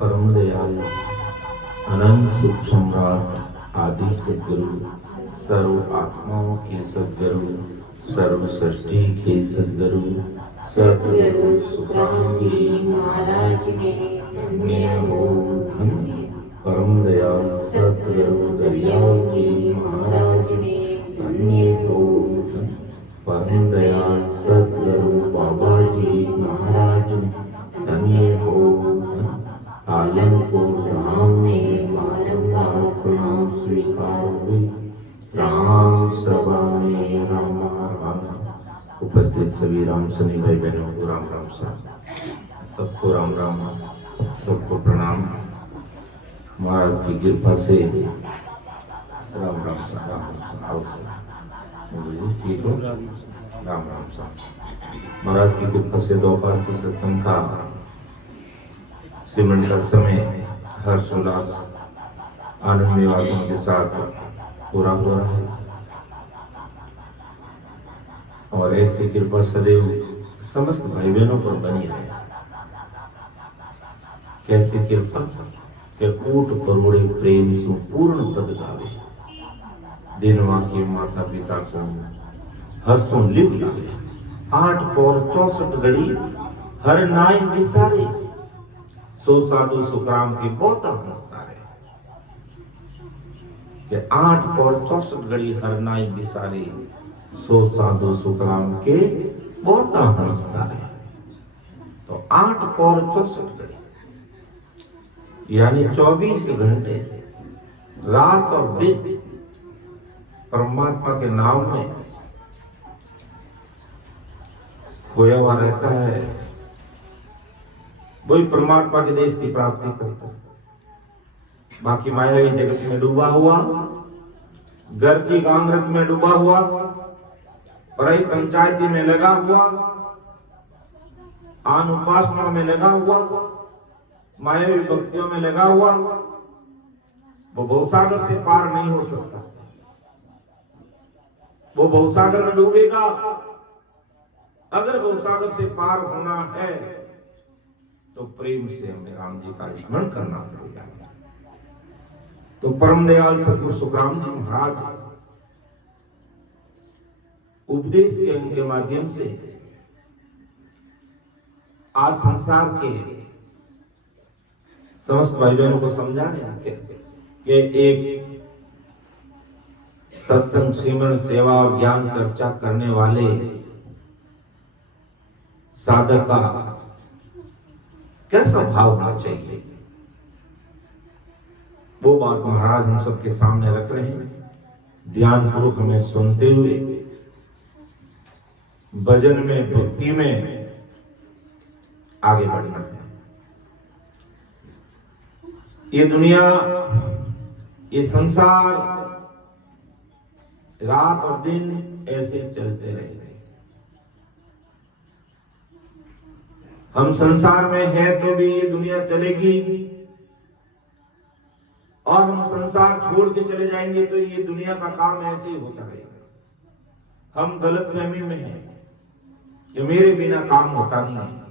परम दयालु अनंत सुख सम्राट आदि सद्गुरु, सर्व आत्माओं के सद्गुरु, सर्व सृष्टि के सद्गुरु, सद्गुरु सुखराम जी महाराज के धन्य हो धन्य। परम दयालु सद्गुरु दरियाल जी महाराज के धन्य हो धन्य। परम दयाल सद्गुरु बाबा जी महाराज धन्य हो धन्य। आलमपुर धाम में बारंबार प्रणाम स्वीकार हुए। राम सभा में रामा राम। उपस्थित सभी राम सनी भाई बहनों को राम राम साहब, सबको राम राम, सबको प्रणाम। महाराज की कृपा से राम राम साहब, ठीक हो? राम राम साहब। महाराज की कृपा से दोपहर की सत्संग का श्रीमंड का समय हर्षोल्लास आनंद विवादों के साथ पूरा हो रहा है और ऐसी कृपा सदैव समस्त भाई बहनों पर बनी रहे। कैसी कृपा के कोट करोड़े प्रेम से पूर्ण पद गावे, दिनवा के माता पिता को हर्षों लिप लावे। 8 पौर 64 घड़ी हर नाई विसारे, सो साधु सुखराम की बहुत हंसता रहे। 8 पौर 64 घड़ी हर नाई विसारे, सो साधु सुखराम के बहुत हंसता रहे। तो 8 पौर 64 घड़ी यानी 24 घंटे रात और दिन परमात्मा के नाम में खोया हुआ रहता है, वही परमात्मा के देश की प्राप्ति करता है। बाकी मायावी जगत में डूबा हुआ, घर की गांगरत में डूबा हुआ, पराई पंचायती में लगा हुआ, आन उपासना में लगा हुआ, मायावी भक्तियों में लगा हुआ, वो भवसागर से पार नहीं हो सकता। वो भवसागर में डूबेगा। अगर भवसागर से पार होना है तो प्रेम से हमें राम जी का स्मरण करना पड़ेगा। तो परम दयाल सतगुरु सुखराम जी महाराज उपदेश के उनके माध्यम से आज संसार के समस्त भाई बहनों को समझा रहे हैं कि एक सत्संग सिमरन सेवा और ज्ञान चर्चा करने वाले साधक का कैसा भाव होना चाहिए, वो बात महाराज हम सबके सामने रख रहे हैं। ध्यान पूर्वक हमें सुनते हुए भजन में भक्ति में आगे बढ़ना है। ये दुनिया, ये संसार रात और दिन ऐसे चलते रहेंगे। हम संसार में है तो भी ये दुनिया चलेगी, और हम संसार छोड़ के चले जाएंगे तो ये दुनिया का काम ऐसे ही होता रहेगा। हम गलतफहमी में हैं कि मेरे बिना काम होता नहीं है।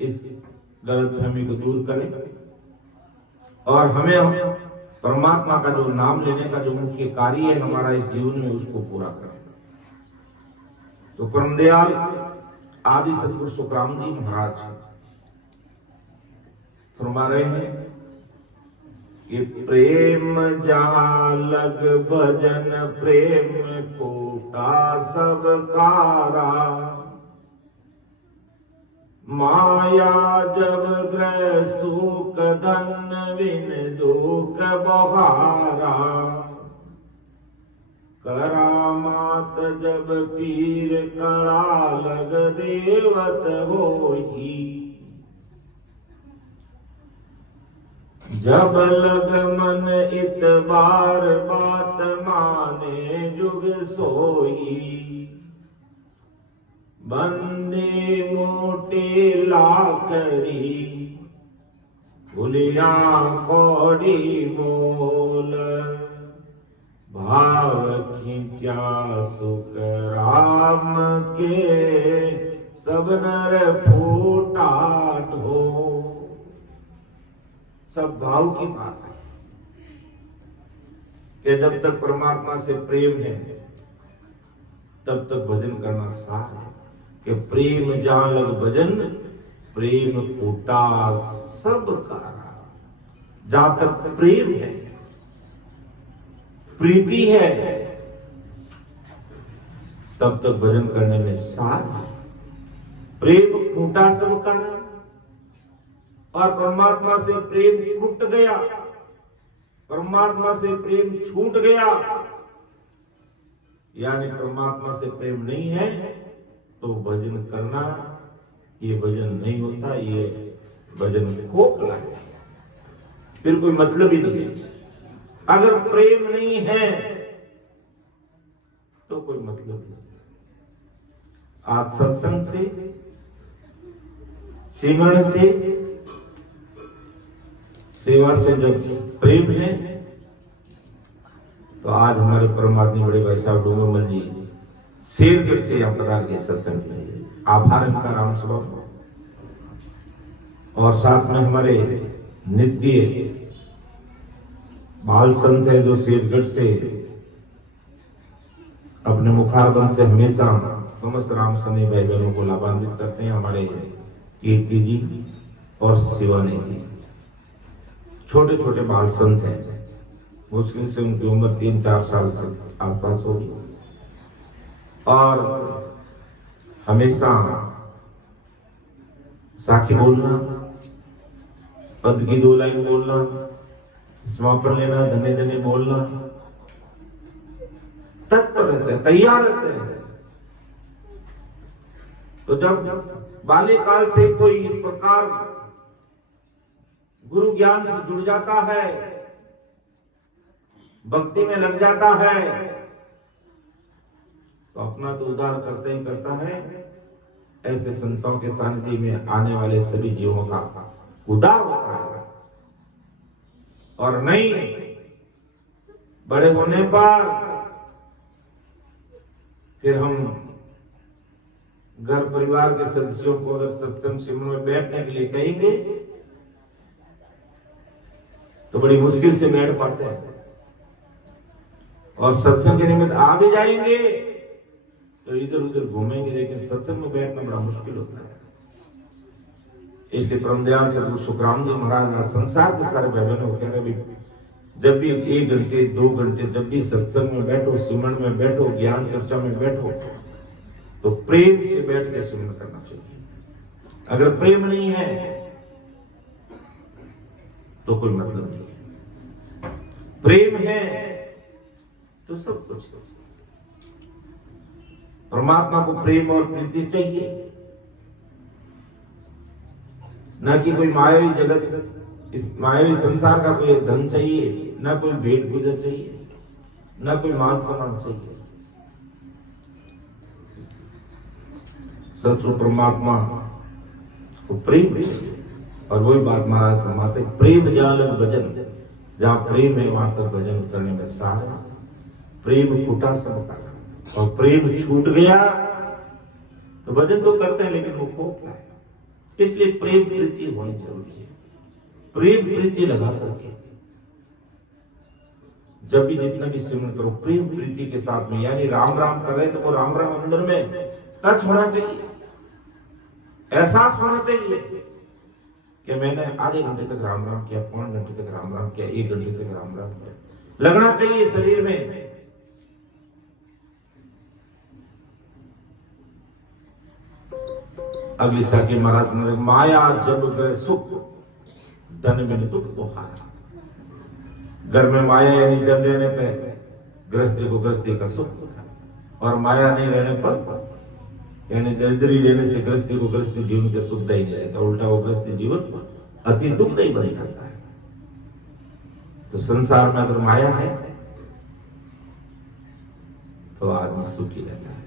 इस गलतफहमी को दूर करें और हमें परमात्मा का जो नाम लेने का जो मुख्य कार्य है हमारा इस जीवन में, उसको पूरा करें। तो परम दयाल आदि सतगुरु सुखराम जी महाराज फरमा रहे हैं कि प्रेम जहां लग भजन प्रेम कोटा सब कारा, माया जब ग्रह सुख धन बिन दुख बहारा, करामात जब पीर कड़ा लग देवत होही, जब लग मन इतबार बात माने जुग सोई, बंदे मोटे लाकरी भूलिया कौड़ी मोल, भाव खींचा सुख राम के सब नर फूटा हो। सब भाव की बात है कि जब तक परमात्मा से प्रेम है तब तक भजन करना सार है। कि प्रेम जहां लग भजन, प्रेम फूटा सब कारा। जहां तक प्रेम है, प्रीति है, तब तक भजन करने में सार है। प्रेम फूटा सब कारा, और परमात्मा से प्रेम टूट गया, परमात्मा से प्रेम छूट गया, यानी परमात्मा से प्रेम नहीं है, तो भजन करना ये भजन नहीं होता, ये भजन खोखला है, फिर कोई मतलब ही नहीं है। अगर प्रेम नहीं है तो कोई मतलब नहीं। आज सत्संग से, सिमरण से, सेवा से जब प्रेम है, तो आज हमारे परमात्मा बड़े भाई साहब डोंगरमल जी शेरगढ़ से यहाँ पधार के सत्संग के लिए, आभार इनका राम स्वभाव। और साथ में हमारे नित्य बाल संत है जो शेरगढ़ से अपने मुखारबंद से हमेशा समस्त राम सने भाई बहनों को लाभान्वित करते हैं, हमारे कीर्ति जी और शिवानी जी। छोटे छोटे बाल संत हैं, मुश्किल से उनकी उम्र 3-4 साल से आसपास होगी, और हमेशा साखी बोलना, पद की 2 लाइन बोलना, समापन लेना, धने धने बोलना, तत्पर रहते हैं, तैयार रहते हैं। तो जब बाल्यकाल से कोई इस प्रकार गुरु ज्ञान से जुड़ जाता है, भक्ति में लग जाता है, तो अपना तो उद्धार करते ही करता है, ऐसे संतों के सानिध्य में आने वाले सभी जीवों का उद्धार होता है। और नहीं, बड़े होने पर फिर हम घर परिवार के सदस्यों को अगर सत्संग शिविर में बैठने के लिए कहेंगे तो बड़ी मुश्किल से बैठ पाते हैं, और सत्संग के निमित्त आ भी जाएंगे तो इधर उधर घूमेंगे, लेकिन सत्संग में बैठना बड़ा मुश्किल होता है। इसलिए परम दयाल से गुरु सुखराम जी महाराज संसार के सारे भाई बहनों को कह रहे, जब भी 1 घंटे 2 घंटे जब भी सत्संग में बैठो, सिमरन में बैठो, ज्ञान चर्चा में बैठो, तो प्रेम से बैठ के सिमरन करना चाहिए। अगर प्रेम नहीं है तो कोई मतलब नहीं है। प्रेम है तो सब कुछ है। परमात्मा को प्रेम और प्रीति चाहिए, न कि कोई मायावी जगत, इस मायावी संसार का कोई धन चाहिए, न कोई भेंट पूजा चाहिए, न कोई मान सम्मान चाहिए। सचमुच परमात्मा को प्रेम चाहिए। और वही बात महाराज फरमाते, प्रेम जालक भजन, जहां प्रेम है वहां तक भजन करने में सार। प्रेम फूटा सब का, और प्रेम छूट गया तो भजन तो करते हैं लेकिन वो खोखला है। इसलिए प्रेम प्रीति होनी जरूरी है। प्रेम प्रीति लगा करके जब भी जितना भी सिमरन करो, प्रेम प्रीति के साथ में, यानी राम राम कर रहे तो वो राम राम अंदर में टच होना चाहिए, एहसास होना चाहिए कि मैंने आधे घंटे तक राम राम किया, 5 घंटे तक राम राम किया, 1 घंटे तक राम राम किया, लगना चाहिए शरीर में। अगली साखी महाराज ने, माया जब गए सुख, धन में दुख को हारा। घर में माया यानी जन रहने पे गृहस्थी को गृहस्थी का सुख, और माया नहीं रहने पर यानी दरिद्री रहने से गृहस्थी को गृहस्थी जीवन के सुख नहीं रहता, उल्टा वो गृहस्थी जीवन अति दुखदायी बन जाता है। तो संसार में अगर माया है तो आदमी सुखी रहता है,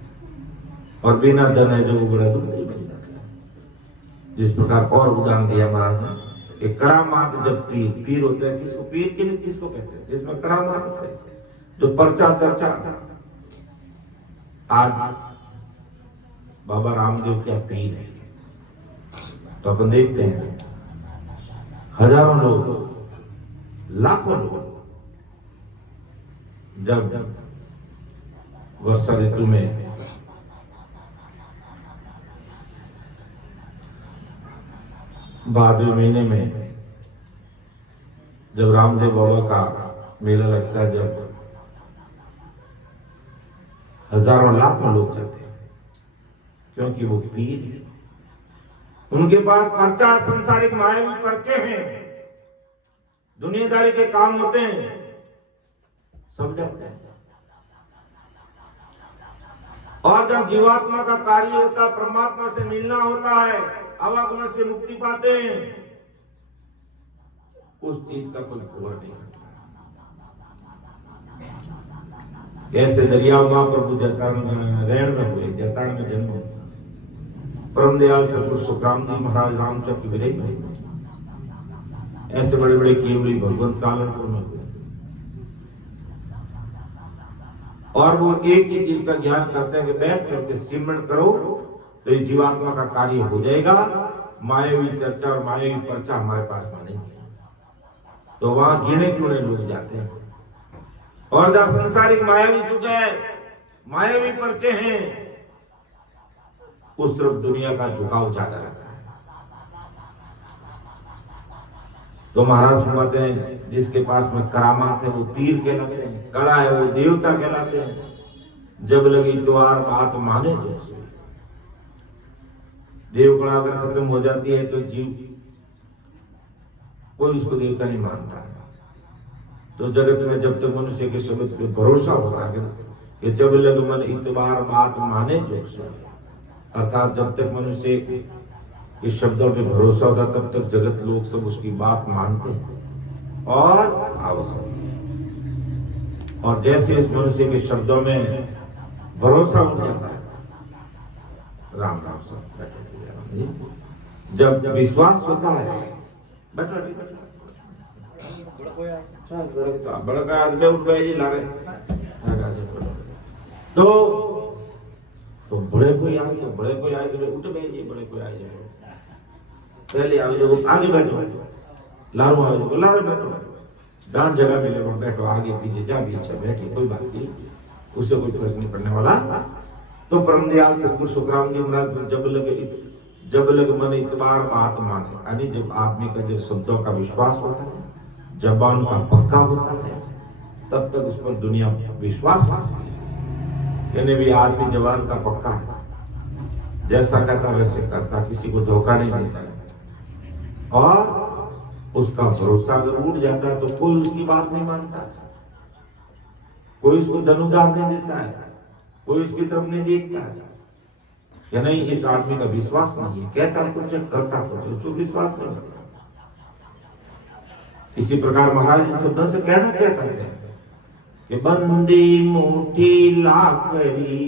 और बिना धन है जो वो बड़ा दुखदायी बन जाता है। जिस प्रकार और उदाहरण दिया महाराज ने, कि करामात जब पीर, पीर होता है किसको, पीर के लिए किसको कहते हैं, जिसमें करामात होता है, जो पर्चा चर्चा। आज बाबा रामदेव क्या पीर है। तो अपन देखते हैं हजारों लोग, लाखों लोग जब वर्षा ऋतु में भादवी महीने में जब रामदेव बाबा का मेला लगता है, जब हजारों लाखों लोग जाते हैं, क्योंकि वो पीर है। उनके पास पर्चा, संसारिक मायावी पर्चे हैं, दुनियादारी के काम होते हैं, सब जाते हैं। और जब जीवात्मा का कार्य होता है, परमात्मा से मिलना होता है, आवागमन से मुक्ति पाते हैं, उस चीज का कोई खबर नहीं करता। ऐसे दरिया महाप्रभु रैण में हुए, जैतारण में जन्म हुआ। परम दयाल सतगुरु सुखराम जी महाराज रामचंद्र की विरही में, ऐसे बड़े बड़े केवली भगवंत कालनपुर में हुए। और वो एक ही चीज का ज्ञान करते हैं कि बैठ करके सिमरण करो तो इस जीवात्मा का कार्य हो जाएगा। मायावी चर्चा और मायावी पर्चा हमारे पास में नहीं है। तो वहां गिने चुने लोग जाते हैं। और जहां संसारिक मायावी सुख है, मायावी पर्चे हैं, उस तरफ दुनिया का झुकाव ज्यादा रहता है। तो महाराज फरमाते हैं जिसके पास में करामात है वो पीर कहलाते हैं, कला है वो देवता कहलाते हैं। जब लगी त्वार बात माने जो से, देव कला अगर खत्म हो जाती है तो जीव कोई उसको देवता नहीं मानता। तो जगत में जब तक मनुष्य के शब्द पे भरोसा होता है कि जब लग मन इतबार बात माने जो से, अर्थात जब तक मनुष्य इस शब्दों पे भरोसा होता तब तक जगत लोग सब उसकी बात मानते हैं और आवश्यक। और जैसे इस मनुष्य के शब्दों में भरोसा उठ जाता है, राम राम सब बैठे थे, जब विश्वास होता है, बड़ा का आदमी उठ गए जी ला रहे तो बड़े कोई आए तो बड़े कोई आए तो उठ गए जी, बड़े कोई आए पहले आओ जो आगे बैठो, लारो आओ जो लारो बैठो, जहां जगह मिले वो बैठो, आगे पीछे जहां भी इच्छा बैठे, कोई बात नहीं, उससे कोई फर्क नहीं पड़ने वाला। तो परम दयाल सतगुरु सुखराम जी महाराज जब लग मन इतबार बात माने, यानी जब आदमी का जब शब्दों का विश्वास होता है, जबान का पक्का होता है, तब तक उस पर दुनिया विश्वास करती है। यानी भी आदमी जबान का पक्का है, जैसा कहता वैसे करता, किसी को धोखा नहीं देता है। और उसका भरोसा अगर उठ जाता है तो कोई उसकी बात नहीं मानता, कोई उसको धनुधार नहीं देता है, कोई उसकी तरफ नहीं देखता है। या नहीं, इस आदमी का विश्वास नहीं है, कहता कुछ करता कुछ, उसको विश्वास नहीं करता। इसी प्रकार महाराज इन शब्दों से कहना क्या करते हैं कि बंदी मुट्ठी लाकरी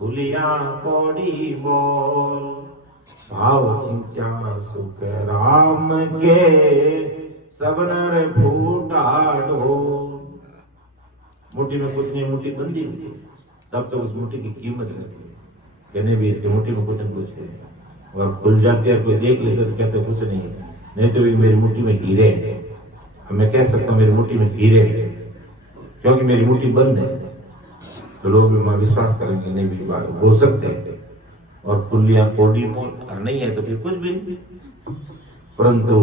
हुलिया कौड़ी बोल, भाव खिंचा सुख राम के सब नर फूटा ढोल। मुट्ठी में कुछ नहीं, मुट्ठी बंदी हुई, तब तक उस मुट्ठी की कीमत रहती है। कहने भी इसकी मुट्ठी में कुछ न कुछ है, और खुल जाती है, कोई देख लेते तो कहते कुछ नहीं है, नहीं तो मेरी मुट्ठी में हीरे हैं। मैं कह सकता हूँ मेरी मुट्ठी में हीरे हैं, क्योंकि मेरी मुट्ठी बंद है। तो लोग भी विश्वास करेंगे नहीं भी बात हो सकते हैं, और पुलिया कोडी मोल नहीं है तो फिर कुछ भी नहीं। परंतु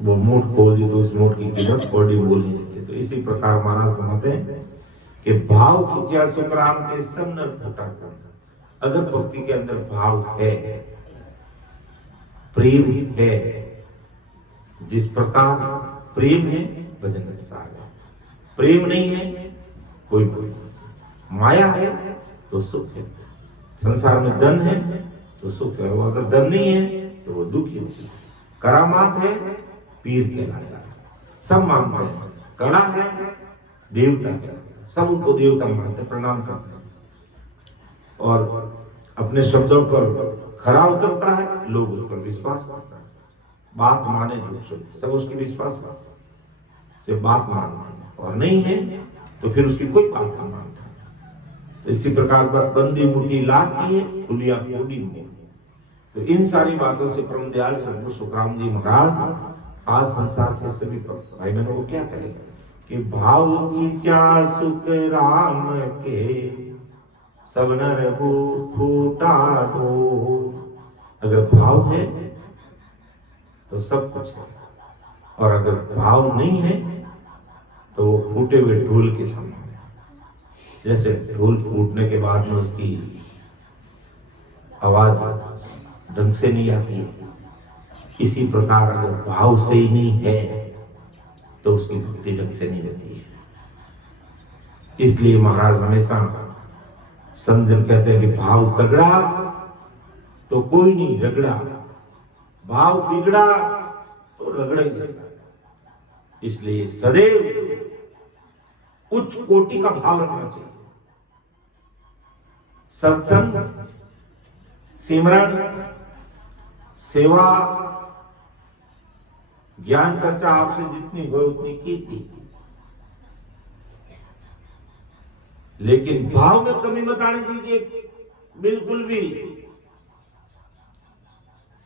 वो मूठ खोल दी तो उस मूठ की कीमत कोडी बोल नहीं देती। तो इसी प्रकार महाराज कहते हैं कि भाव खिंचा सुख राम के सब नर फूटा। अगर भक्ति के अंदर भाव है, प्रेम है, जिस प्रकार प्रेम है भजन सागर, प्रेम नहीं है कोई माया है तो सुख है। संसार में धन है तो सुख है, वो अगर धन नहीं है तो वो दुखी होता है। करामात है पीर कहलाता है, सब मानते हैं। कला है देवता कहलाता है, सब उनको देवता मानते, प्रणाम करते हैं। और अपने शब्दों पर खरा उतरता है, लोग उस पर विश्वास करते हैं। बात माने जो सब उसकी विश्वास से बात मानते हैं, और नहीं है तो फिर उसकी कोई बात नहीं मानते। तो इसी प्रकार बंदी मुठी लाख की है, खुलिया कोडी में। तो इन सारी बातों से परम दयाल सद्गुरु सुखराम जी महाराज आज संसार के सभी भाई बहनों को क्या करेगा कि भाव की क्या सुख राम के सब नर फूटा दो। अगर भाव है तो सब कुछ है, और अगर भाव नहीं है तो वो फूटे हुए ढोल के समान है। जैसे ढोल फूटने के बाद में उसकी आवाज ढंग से नहीं आती है, इसी प्रकार अगर भाव से ही नहीं है तो उसकी भक्ति ढंग से नहीं रहती है। इसलिए महाराज हमेशा समझन कहते हैं कि भाव तगड़ा तो कोई नहीं रगड़ा, भाव बिगड़ा तो रगड़ा ही रगड़ा। इसलिए सदैव उच्च कोटि का भाव रखना चाहिए। सत्संग, सिमरन, सेवा, ज्ञान चर्चा आपसे जितनी हो उतनी की थी, लेकिन भाव में कमी मत आने दीजिए बिल्कुल भी।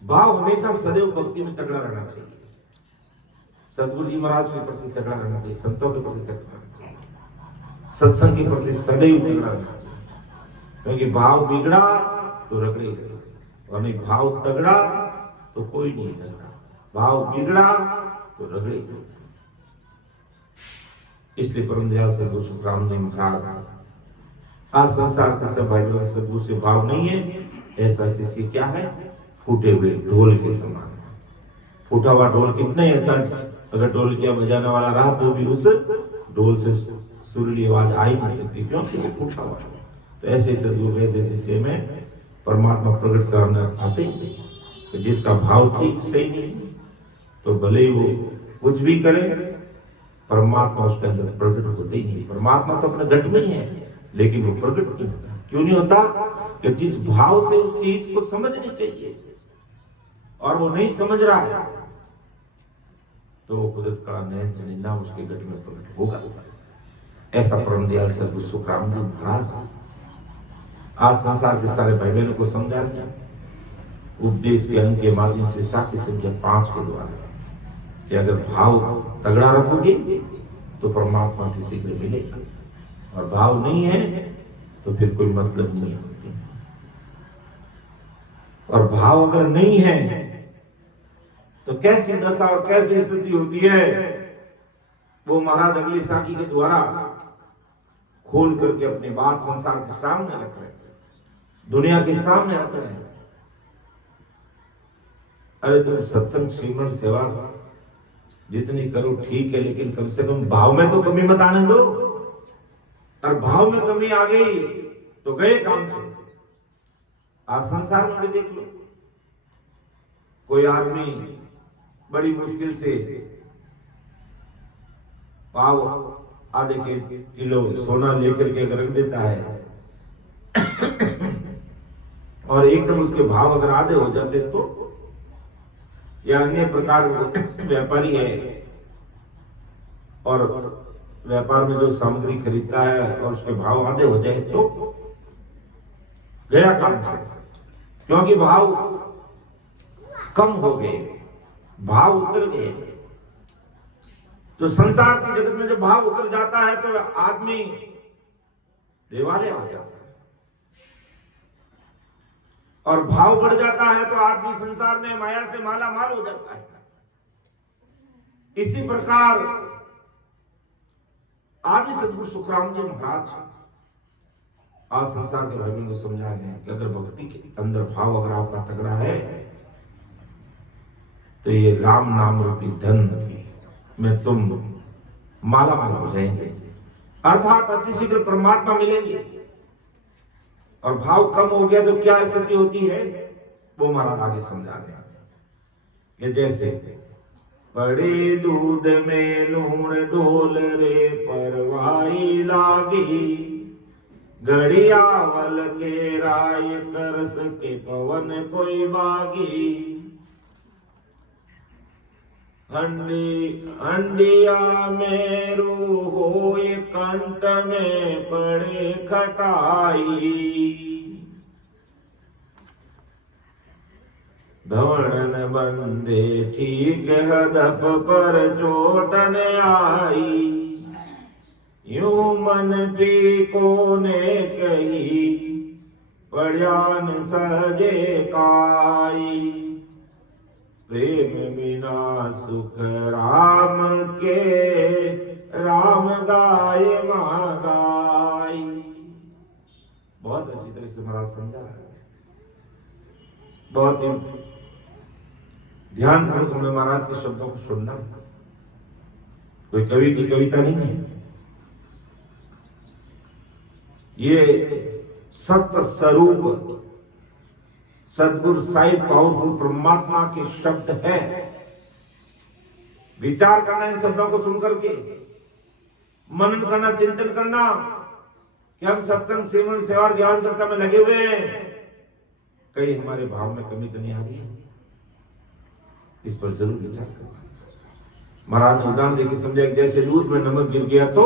भाव हमेशा सदैव भक्ति में तगड़ा रहना चाहिए। सतगुरु जी महाराज के प्रति तगड़ा रहना चाहिए, संतों के प्रति तगड़ा रहना चाहिए, सत्संग के प्रति सदैव तगड़ा रहना चाहिए। क्योंकि भाव बिगड़ा तो रगड़े रगड़े, और नहीं भाव तगड़ा तो कोई नहीं रगड़ा, भाव बिगड़ा तो रगड़े रगड़े। इसलिए परम दयाल सद्गुरु सुखराम जी महाराज आज संसार के सब भाइयों सद्गुरु से भाव नहीं है, ऐसा शिष्य क्या है, फूटे हुए ढोल के समान। फूटा हुआ ढोल कितना ही अच्छा, अगर ढोलकिया बजाने वाला रहा तो भी उस ढोल से सुरीली आवाज आ ही नहीं सकती, क्योंकि वो फूटा हुआ। तो ऐसे सद्गुरु ऐसे शिष्य में परमात्मा प्रकट करना आते ही नहीं। तो जिसका भाव ठीक सही नहीं तो भले ही वो कुछ भी करे, परमात्मा उसके अंदर प्रकट होते ही नहीं। परमात्मा तो अपने घट में ही है, लेकिन वो प्रकट नहीं होता। क्यों नहीं होता? कि जिस भाव से उस चीज को समझनी चाहिए और वो नहीं समझ रहा है, तो कुदरत का नैन से निंदा उसके घट में प्रकट होगा। ऐसा परम दयाल सद्गुरु सुखराम जी महाराज आज संसार के सारे भाई बहनों को समझा रहे उपदेश के अंग के माध्यम से साखी संख्या 5 के द्वारा कि अगर भाव तगड़ा रखोगे तो परमात्मा से शीघ्र मिलेगा, और भाव नहीं है तो फिर कोई मतलब नहीं होती। और भाव अगर नहीं है तो कैसी दशा और कैसी स्थिति होती है, वो महाराज अगली साखी के द्वारा खोल करके अपनी बात संसार के सामने रख रहे हैं, दुनिया के सामने रख रहे हैं। अरे तुम सत्संग सिमरन सेवा जितनी करो ठीक है, लेकिन कम से कम भाव में तो कमी मत आने दो। और भाव में कमी आ गई तो गए काम से। आज संसार में भी देख लो, कोई आदमी बड़ी मुश्किल से पाव आधे किलो सोना लेकर के रख देता है, और एकदम उसके भाव अगर आधे हो जाते तो, या अन्य प्रकार व्यापारी है और व्यापार में जो सामग्री खरीदता है और उसके भाव आधे हो जाए तो गया काम से। क्योंकि भाव कम हो गए, भाव उतर गए। तो संसार की जगत में जब भाव उतर जाता है तो आदमी दिवालिया हो जाता है, और भाव बढ़ जाता है तो आदमी संसार में माया से माला माल हो जाता है। इसी प्रकार आदि सद्गुरु सुखराम जी महाराज आज संसार के भाइयों को समझा रहे हैं कि अगर भक्ति के अंदर भाव अगर आपका तगड़ा है तो ये राम नाम रूपी धन में तुम माला माल हो जाएंगे, अर्थात अतिशीघ्र परमात्मा मिलेंगे। और भाव कम हो गया तो क्या स्थिति होती है, वो महाराज आगे समझा रहे हैं कि जैसे बड़े दूध में लूण ढोल रे परवाई लागी, घड़ियावल के राय कर सके पवन कोई बागी। हंडिया में रू होए कंठ में पड़े खटाई। धवणन बंदे ठीक हदप पर चोटन आई। यूं मन पीको ने कही पड़यान सजे काई। प्रेम बिना सुख राम के राम गाय माँ गाय। बहुत अच्छी तरह से महाराज समझा है, बहुत ही ध्यानपूर्वक हमें महाराज के शब्दों को सुनना। कोई कवि की कविता नहीं है, ये सत्य स्वरूप सदगुरु साईं पावरफुल परमात्मा के शब्द है। विचार करना इन शब्दों को सुनकर के, मनन करना, चिंतन करना कि हम सत्संग सिमरन सेवा ज्ञान चर्चा में लगे हुए हैं, कहीं हमारे भाव में कमी तो नहीं आ रही है, इस पर जरूर विचार करना। महाराज ने उदाहरण देकर समझा, जैसे दूध में नमक गिर गया तो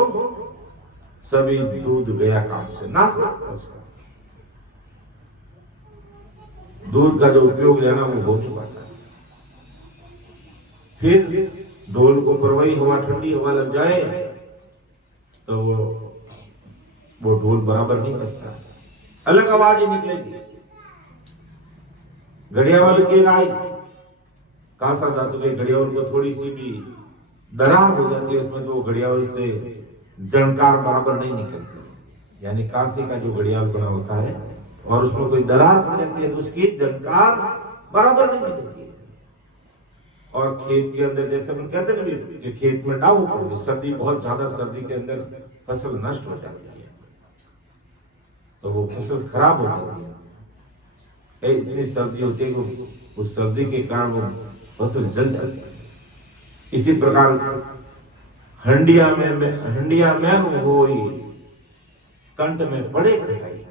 सभी दूध गया काम से, नाश होता उसका। दूध का जो उपयोग लेना वो हो नहीं पाता। फिर ढोल को परवाही हवा, ठंडी हवा लग जाए तो वो ढोल बराबर नहीं बजता, अलग आवाज ही निकलेगी। घड़ियावल की राय, कांसा धातु के घड़ियावल को थोड़ी सी भी दरार हो जाती है उसमें, तो वो घड़ियावल से जनकार बराबर नहीं निकलती। यानी कांसे का जो घड़ियाल बना होता है और उसमें कोई दरार पड़ जाती है तो उसकी जनकार बराबर नहीं निकलती है। और खेत के अंदर जैसे हम कहते हैं कि खेत में डाऊ पड़ गई, सर्दी बहुत ज्यादा सर्दी के अंदर फसल नष्ट हो जाती है, तो वो फसल खराब हो जाती है। इतनी सर्दी होती है कि उस सर्दी के कारण वो फसल जल जाती है। इसी प्रकार हंडिया में होई कंठ में पड़े खटाई।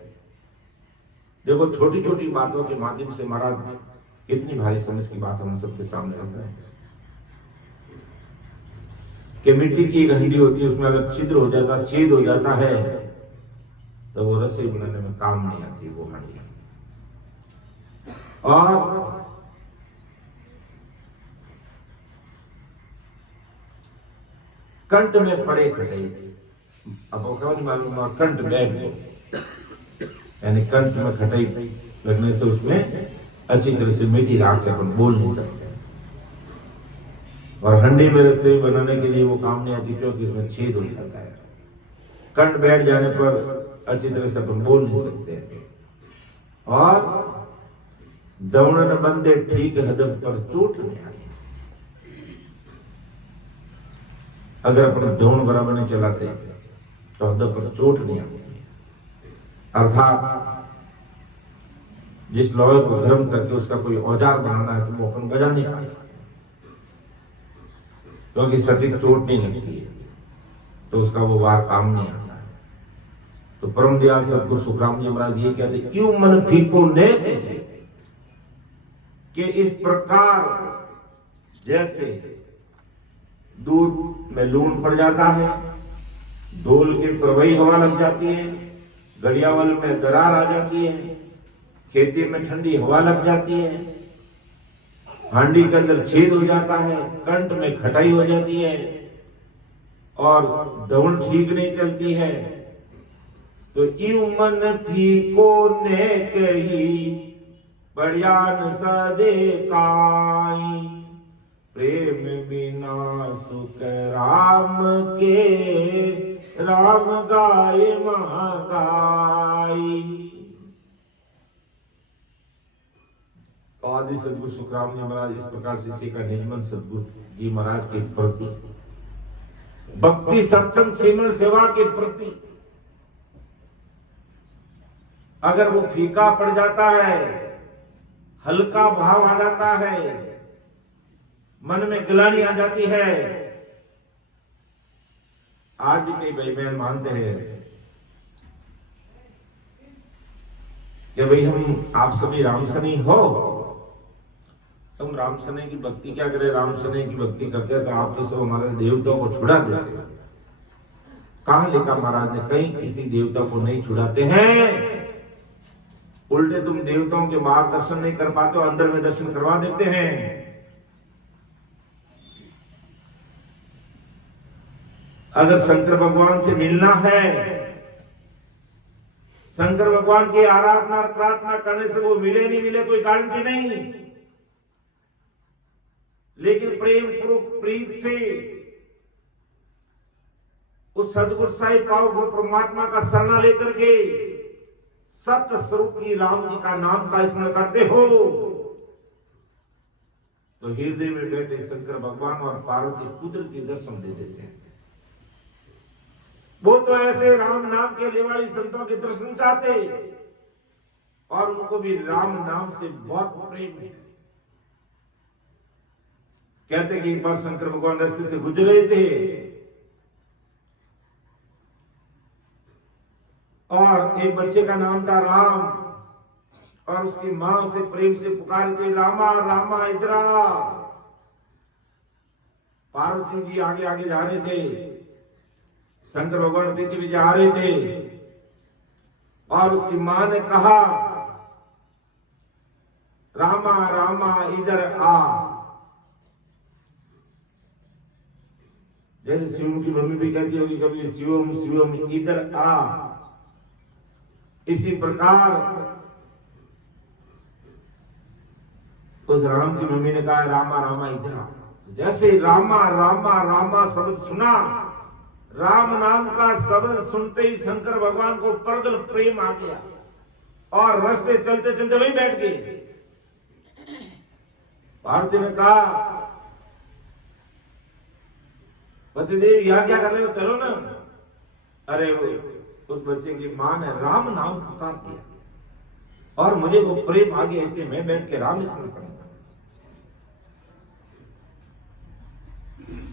देखो, छोटी छोटी बातों के माध्यम से महाराज इतनी भारी समझ की बात हम सबके सामने रख रहे हैं कि मिट्टी की एक हंडी होती है, उसमें अगर छिद्र हो जाता, छेद हो जाता है तो वो रसोई बनाने में काम नहीं आती वो हंडी। और कंठ में पड़े खटाई, अब क्या नहीं मालूम, कंठ बैठ गए, यानी कंठ में खटाई लगने से उसमें अच्छी तरह से मीठी राख से अपन बोल नहीं सकते। और हंडी में रसोई बनाने के लिए वो काम नहीं आती क्योंकि उसमें छेद हो जाता है। कंठ बैठ जाने पर अच्छी तरह से अपन बोल नहीं सकते। और दौड़न बंदे ठीक हदफ पर चोट नहीं आई। अगर अपन दौड़ बराबर नहीं चलाते तो हदफ पर चोट नहीं आती। अर्थात जिस लोहे को गर्म करके उसका कोई औजार बनाना है तो वो अपन बजा नहीं पा सकते क्योंकि सटीक चोट नहीं लगती है, तो उसका वो वार काम नहीं आता है। तो परम दयाल सतगुरु सुखराम जी महाराज ये कहते, यूं मन फीको ने कि इस प्रकार जैसे दूध में लून पड़ जाता है, ढोल की प्रवाही हवा लग जाती है, घड़ियावल में दरार आ जाती है, खेती में ठंडी हवा लग जाती है, हांडी के अंदर छेद हो जाता है, कंठ में खटाई हो जाती है और दौड़ ठीक नहीं चलती है, तो यूं मन फीको ने कही बड़ियान सदे काई। प्रेम बिना सुख राम के राम गाय माँ गाई। तो आदि सदगुरु सुखराम जी महाराज इस प्रकार से इसी का निजमन सदगुरु जी महाराज के प्रति, भक्ति सत्संग सिमरन सेवा के प्रति अगर वो फीका पड़ जाता है, हल्का भाव आ जाता है, मन में गिलानी आ जाती है। आज भी कई भाई बहन मानते हैं कि भाई हम आप सभी रामसनी हो, तुम राम सने की भक्ति क्या करे, राम सने की भक्ति करते तो आप तो सब हमारे देवताओं को छुड़ा देते। कहां लिखा महाराज ने, कहीं किसी देवता को नहीं छुड़ाते हैं। उल्टे तुम देवताओं के बाहर दर्शन नहीं कर पाते हो, अंदर में दर्शन करवा देते हैं। अगर शंकर भगवान से मिलना है, शंकर भगवान की आराधना और प्रार्थना करने से वो मिले नहीं मिले कोई गारंटी नहीं, लेकिन प्रेम पूर्वक प्रीत से उस सदगुरु साहिब पावरफुल परमात्मा का शरण लेकर के सत्य स्वरूप राम जी का नाम का स्मरण करते हो तो हृदय में बैठे शंकर भगवान और पार्वती कुदरती दर्शन दे देते हैं। वो तो ऐसे राम नाम के लेवाली संतों के दर्शन चाहते और उनको भी राम नाम से बहुत प्रेम है। कहते कि एक बार शंकर भगवान रास्ते से गुजर रहे थे और एक बच्चे का नाम था राम और उसकी मां उसे प्रेम से पुकारते थे, रामा रामा इधरा। पार्वती जी आगे आगे जा रहे थे, शंकर भगवान पीछे पीछे आ रहे थे और उसकी मां ने कहा, रामा रामा इधर आ। जैसे शिवम की मम्मी भी कहती होगी कभी, शिवम शिवम इधर आ। इसी प्रकार उस राम की मम्मी ने कहा, रामा रामा इधर आ। जैसे रामा रामा रामा शब्द सुना, राम नाम का शब्द सुनते ही शंकर भगवान को प्रगल प्रेम आ गया और रास्ते चलते चलते वहीं बैठ गए। पार्वती ने कहा, पतिदेव यहां क्या कर रहे हो, चलो ना। अरे उस बच्चे की मां ने राम नाम पुकार दिया और मुझे वो प्रेम आ गया, इसलिए मैं बैठ के राम स्मरण करूंगा।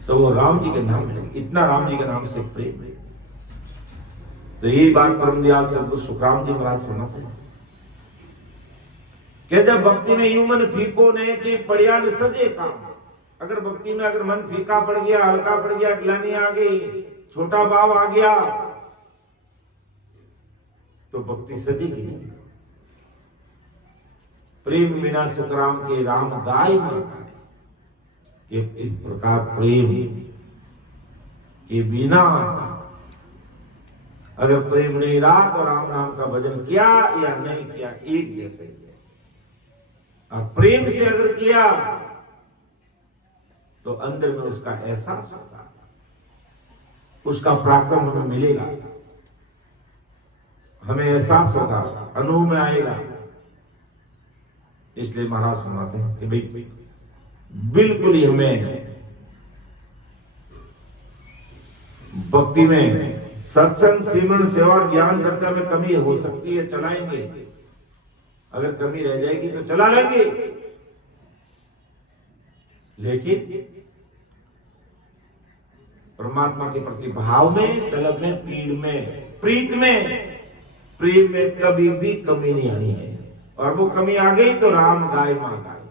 तो वो राम जी के नाम मिलेंगे, इतना राम जी के नाम से प्रेम है। तो यही बात परम दयाल सदगुरु सुखराम जी महाराज सुनाते हैं कि जब भक्ति में यूं मन फीको ने कि पड़िया न सजे काम। अगर भक्ति में अगर मन फीका पड़ गया, हल्का पड़ गया, ग्लानि आ गई, छोटा भाव आ गया तो भक्ति सजेगी नहीं। प्रेम बिना सुखराम के राम गाय माता कि इस प्रकार प्रेम के बिना अगर प्रेम नहीं रहा तो राम नाम का भजन किया या नहीं किया एक जैसे ही। और प्रेम से अगर किया तो अंदर में उसका एहसास होगा, उसका पराक्रम हमें मिलेगा, हमें एहसास होगा, अनुभव में आएगा। इसलिए महाराज सुनाते हैं कि भाई बिल्कुल ही हमें भक्ति में सत्संग सिमरन सेवा और ज्ञान चर्चा में कमी हो सकती है, चलाएंगे। अगर कमी रह जाएगी तो चला लेंगे, लेकिन परमात्मा के प्रति भाव में, तलब में, पीड़ में, प्रीत में, प्रेम में कभी भी कमी नहीं आनी है। और वो कमी आ गई तो राम गाय मां गाय।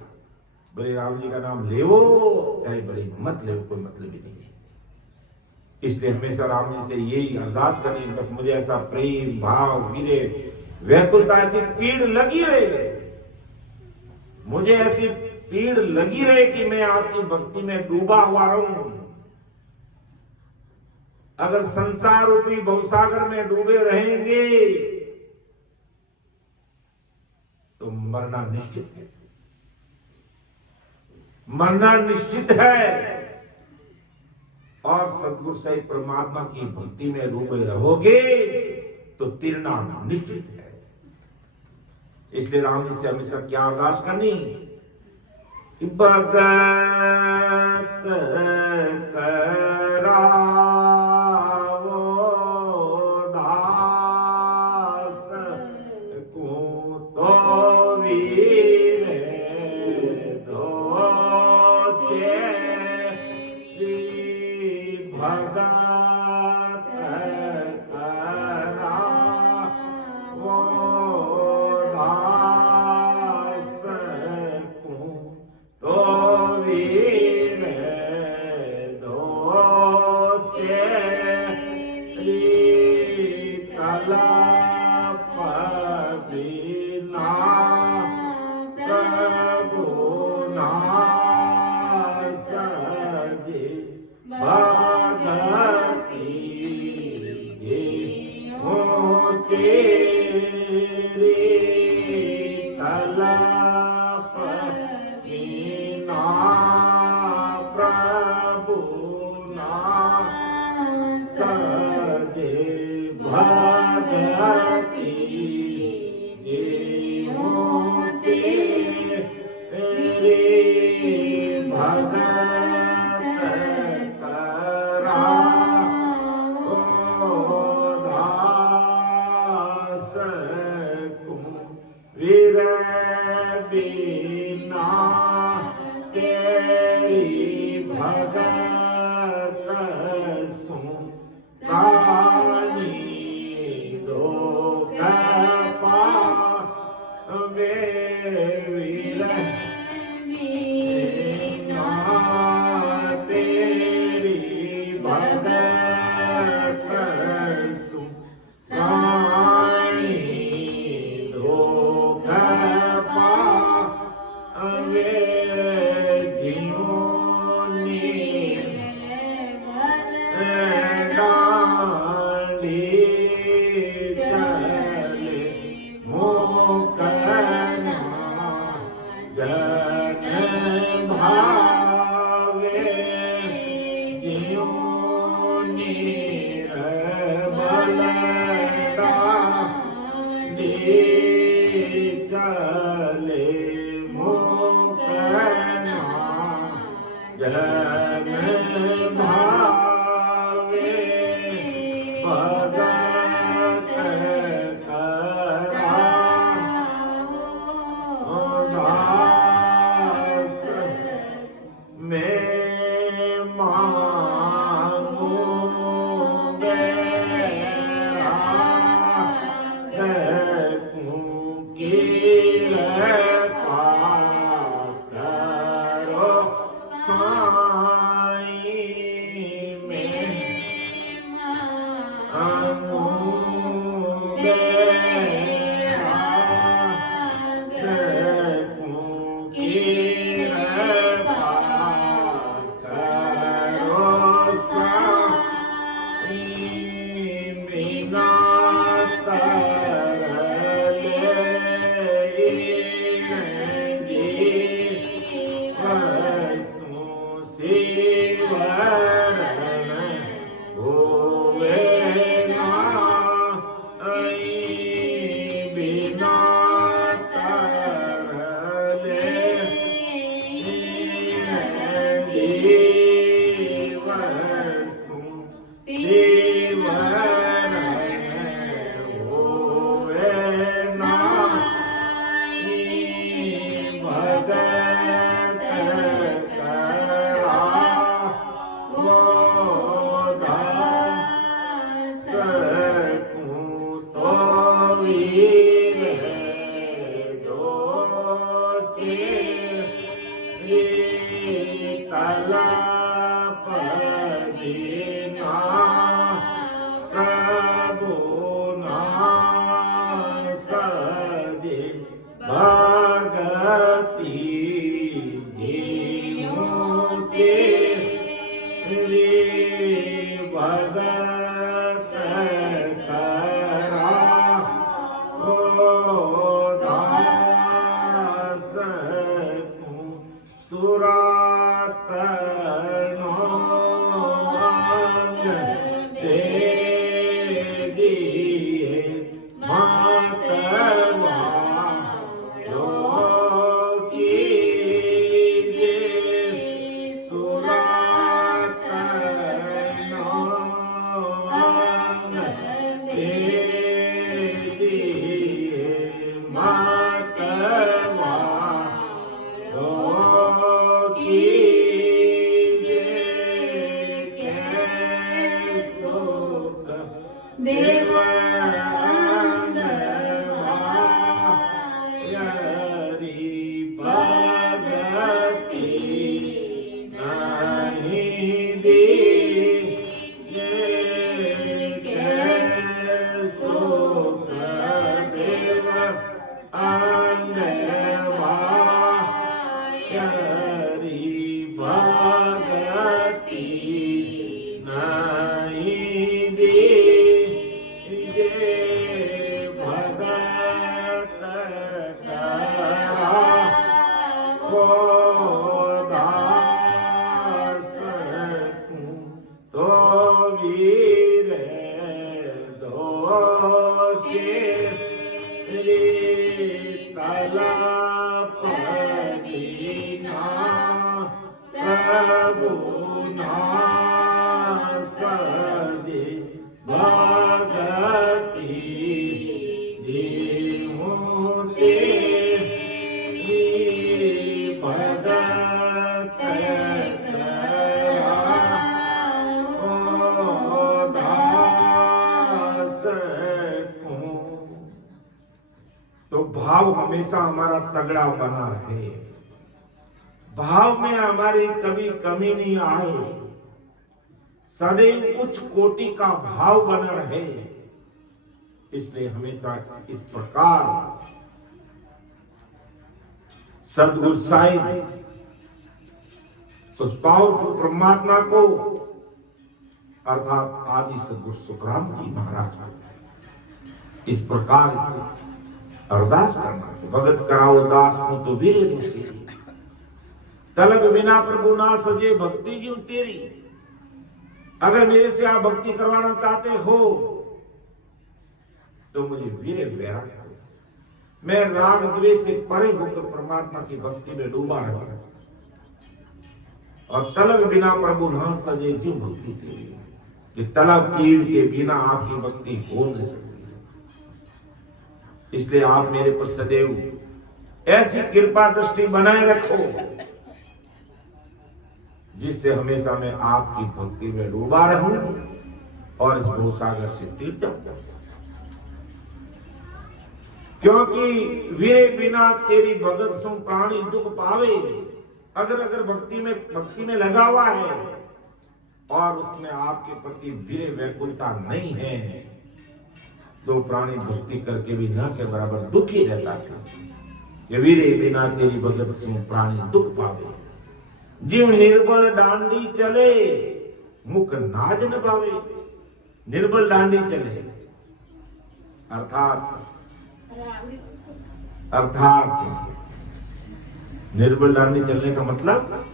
बड़े राम जी का नाम ले वो, चाहे बड़े मत ले, कोई मतलब ही नहीं है। इसलिए हमेशा राम जी से यही अरदास करनी, बस मुझे ऐसा प्रेम भाव मिले, व्याकुलता ऐसी पीड़ लगी रहे, मुझे ऐसी पीड़ लगी रहे कि मैं आपकी भक्ति में डूबा हुआ रहूं। अगर संसार रूपी भवसागर में डूबे रहेंगे तो मरना निश्चित है, मरना निश्चित है। और सतगुरु साहिब परमात्मा की भक्ति में डूबे रहोगे तो तिरना निश्चित है। इसलिए राम जी से हमेशा क्या अरदास करनी कि भगत करावो दास को तो वीर दो चेरी भगत करावो दास को तो बिना तेरी भगत सु प्राणी दुख पावे विरह बिना तेरी भगत सु प्राणी दुख पावे जीवनी डाली चले मोकना जन भावे जीवनी बलडा चले मोकना जन भावे भगत करा दास मैं मांगू बेरा की करो साई में मांगू बेरा की करो साई बिना भगति जीवते भगत करा ओ दास सुरातनो दे दिए मातवा तो भाव हमेशा हमारा तगड़ा बना रहे, भाव में हमारी कभी कमी नहीं आए, सदैव उच्च कोटि का भाव बना रहे। इसलिए हमेशा इस प्रकार सद्गुरु साहिब उस पावरफुल परमात्मा को अर्थात आदि सद्गुरु सुखराम जी महाराज इस प्रकार अरदास करना, भगत कराओ दास को तो वीरे दूसरी, तलब बिना प्रभु ना सजे भक्ति जीव तेरी। अगर मेरे से आप भक्ति करवाना चाहते हो तो मुझे वीरे वैराग करो, मैं राग द्वेष से परे होकर परमात्मा की भक्ति में डूबा रहूं। और तलब बिना प्रभु ना सजे जीव भक्ति तेरी, कि तलब कीड़ के बिना आपकी भक्ति हो नहीं सकती। इसलिए आप मेरे पर सदैव ऐसी कृपा दृष्टि बनाए रखो जिससे हमेशा मैं आपकी भक्ति में डूबा रहूं और इस भवसागर से तीर जाऊं। क्योंकि वीरे बिना तेरी भगत सो प्राणी दुख पावे। अगर भक्ति में लगा हुआ है और उसमें आपके प्रति वीरे व्याकुलता नहीं है तो प्राणी भक्ति करके भी न के बराबर दुखी रहता था। ये वीरे बिना तेरी भगत सो प्राणी दुख पावे, जीव निर्बल डांडी चले मुख नाज न पावे। निर्बल डांडी चले अर्थात निर्बल डांडी चलने का मतलब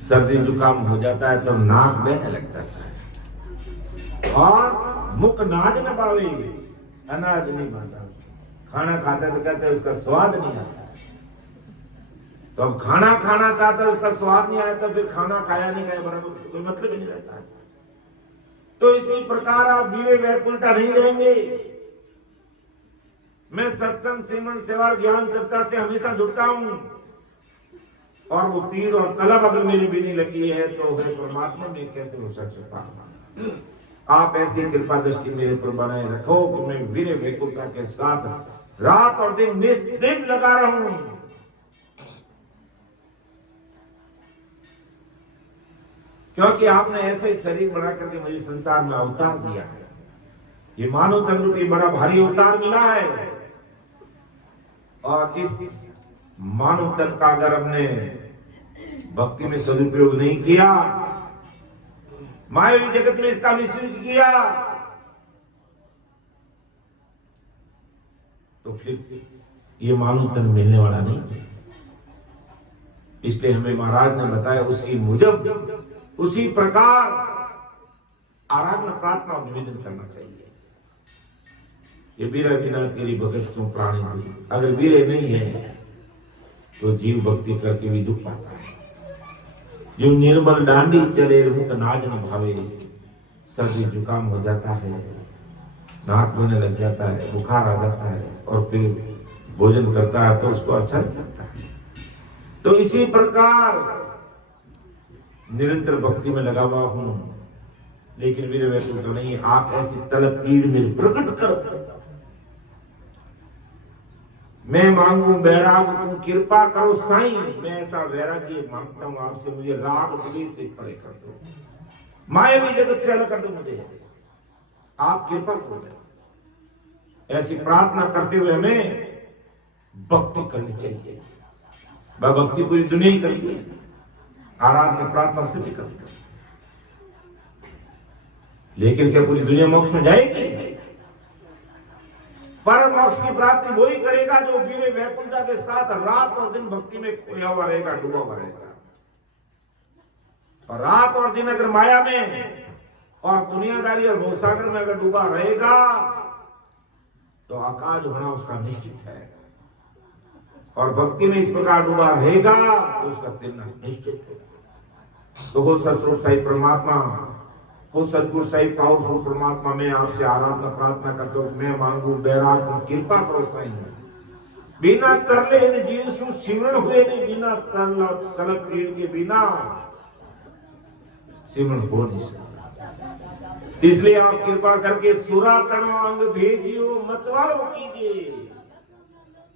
सर्दी जुकाम हो जाता है तो नाक बहने लगता है और मुख नाज न पावे, अनाज नहीं पाता। खाना खाते तो कहते उसका स्वाद नहीं आता, तो अब खाना खाता है उसका स्वाद नहीं आया तो फिर खाना खाया नहीं खाया बराबर कोई मतलब ही नहीं रहता है। तो इसी प्रकार आप वीरे व्याकुलता नहीं देंगे। मैं सत्संग सिमरन सेवा और ज्ञान चर्चा से हमेशा जुड़ता हूं और वो पीड़ और तलब अगर मेरी भी नहीं लगी है तो है परमात्मा में कैसे हो सकता। आप ऐसी कृपा दृष्टि मेरे पर बनाए रखो कि मैं वीरे व्याकुलता के साथ रात और दिन निष्दिन लगा रहूं। क्योंकि आपने ऐसे ही शरीर बना करके मुझे संसार में अवतार दिया है। ये मानव तन रूपी बड़ा भारी अवतार मिला है और इस मानव तन का अगर हमने भक्ति में सदुपयोग नहीं किया, मायावी जगत में इसका मिसयूज किया, तो फिर ये मानव तन मिलने वाला नहीं। इसलिए हमें महाराज ने बताया उसी मुजब उसी प्रकार आराधना प्रार्थना और निवेदन करना चाहिए। ये वीरे बिना तेरी भगत सो प्राणी दुख। अगर वीरे नहीं है तो जीव भक्ति करके भी दुख पाता है। जो निर्मल डांडी चले मुख नाज न भावे, सर्दी जुकाम हो जाता है, नाक बहने लग जाता है, बुखार आ जाता है और फिर भोजन करता है तो उसको अच्छा नहीं लगता है। तो इसी प्रकार निरंतर भक्ति में लगा हुआ हूं लेकिन वीरे व्याकुल तो नहीं। आप ऐसी तलब पीड़ में प्रकट करो, मैं मांगू वैराग तुम कृपा करो साईं। मैं ऐसा वैराग्य मांगता हूं आपसे, मुझे राग द्वेष से परे कर दो, मायावी जगत से अलग कर दो, मुझे आप कृपा करो। ऐसी प्रार्थना करते हुए हमें भक्ति करनी चाहिए। भक्ति पूरी दुनिया ही करती है, आराधना प्रार्थना से भी करते हैं, लेकिन क्या पूरी दुनिया मोक्ष में जाएगी? परम मोक्ष की प्राप्ति वही करेगा जो वीरे व्याकुलता के साथ रात और दिन भक्ति में खोया हुआ रहेगा, डूबा हुआ रहेगा। और रात और दिन अगर माया में और दुनियादारी और भवसागर में अगर डूबा रहेगा तो आकाश होना उसका निश्चित है। और भक्ति में इस प्रकार डूबा रहेगा तो उसका तिरना निश्चित है। तो वो सतरूप साई परमात्मा, वो सतगुरु साई पावरफुल परमात्मा, मैं आपसे आराधना प्रार्थना करता हूं। मैं मांगू बैराग कृपा करो साई, बिना तरले इन जीव सु सिमरण हुए नहीं, बिना तलब पीड़ के बिना सिमरण हो नहीं सकता। इसलिए आप कृपा करके सुरा तन अंग भेजियो मतवालो कीजिए।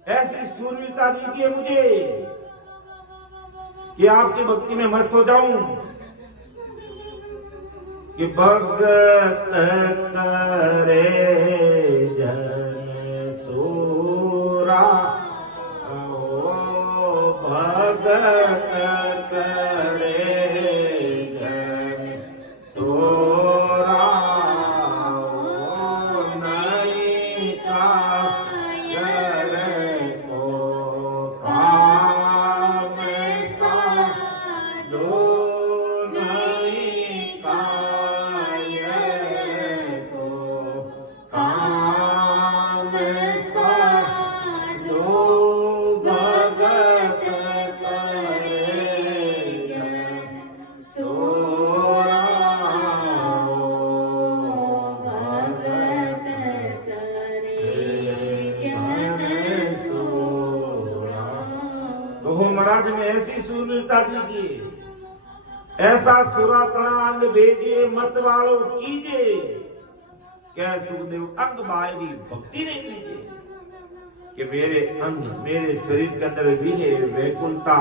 ऐसी सूरवीरता दीजिए मुझे कि आपकी भक्ति में मस्त हो जाऊं, कि भगत करे जन सूरा, ओ भगत करे जन सूरा, ओ नहीं का करे को काम सा दो, नहीं का महाराज में ऐसी सूरवीरता दीजिए, ऐसा सुरातना अंग भेजिए, मत वालों कीजिए, क्या सुखदेव अंग बाहरी भक्ति नहीं दीजिए कि मेरे अंग मेरे शरीर के अंदर भी है वैकुंठता,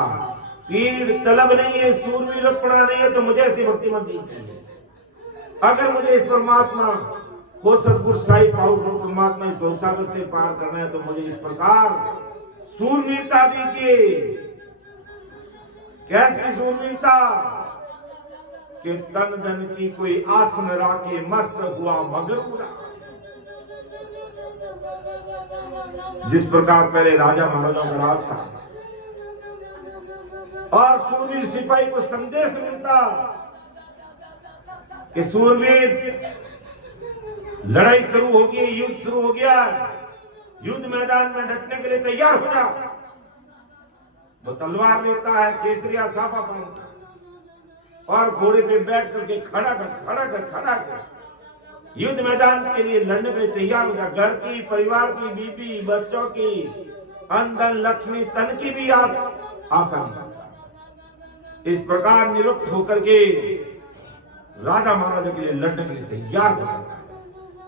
पीड़ तलब नहीं है, सूरवीरपना नहीं है, तो मुझे ऐसी भक्ति मत दीजिए। अगर मुझे इस परमात्मा को सदगुरु साई पावरफुल परमात्मा इस भवसागर से पार करना है तो मुझे इस प्रकार सूरवीरता दीजिए। कैसी सूरवीरता कि तन धन की कोई आस न राखे, मस्त हुआ मगर उड़ा। जिस प्रकार पहले राजा महाराजाओं का राज था और सूरवीर सिपाही को संदेश मिलता कि सूरवीर लड़ाई शुरू होगी, युद्ध शुरू हो गया, युद्ध मैदान में डटने के लिए तैयार हो जा। वो तलवार लेता है, केसरिया साफा पहनता और घोड़े पे बैठ करके खड़ा कर युद्ध मैदान के लिए लड़ने के लिए तैयार हो जा। घर की, परिवार की, बीबी बच्चों की, अंधन लक्ष्मी तन की भी आशा नहीं करता। इस प्रकार निरुक्त होकर के राजा महाराजा के लिए लड़ने के लिए तैयार हो जाता है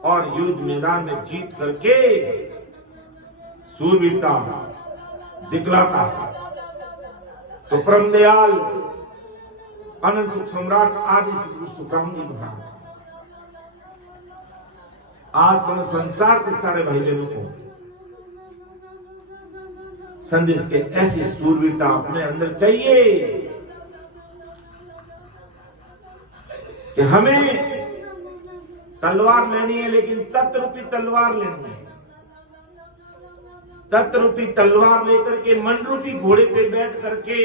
और युद्ध मैदान में जीत करके सूरवीरता दिखलाता है। तो परम दयाल अनंत सुख सम्राट आदि सदगुरु सुखराम जी महाराज आज संसार के सारे भाई बहनों को संदेश के ऐसी सूरवीरता अपने अंदर चाहिए कि हमें तलवार लेनी है, लेकिन तत्रूपी तलवार लेनी है। तत्रूपी तलवार लेकर के मन रूपी घोड़े पे बैठ करके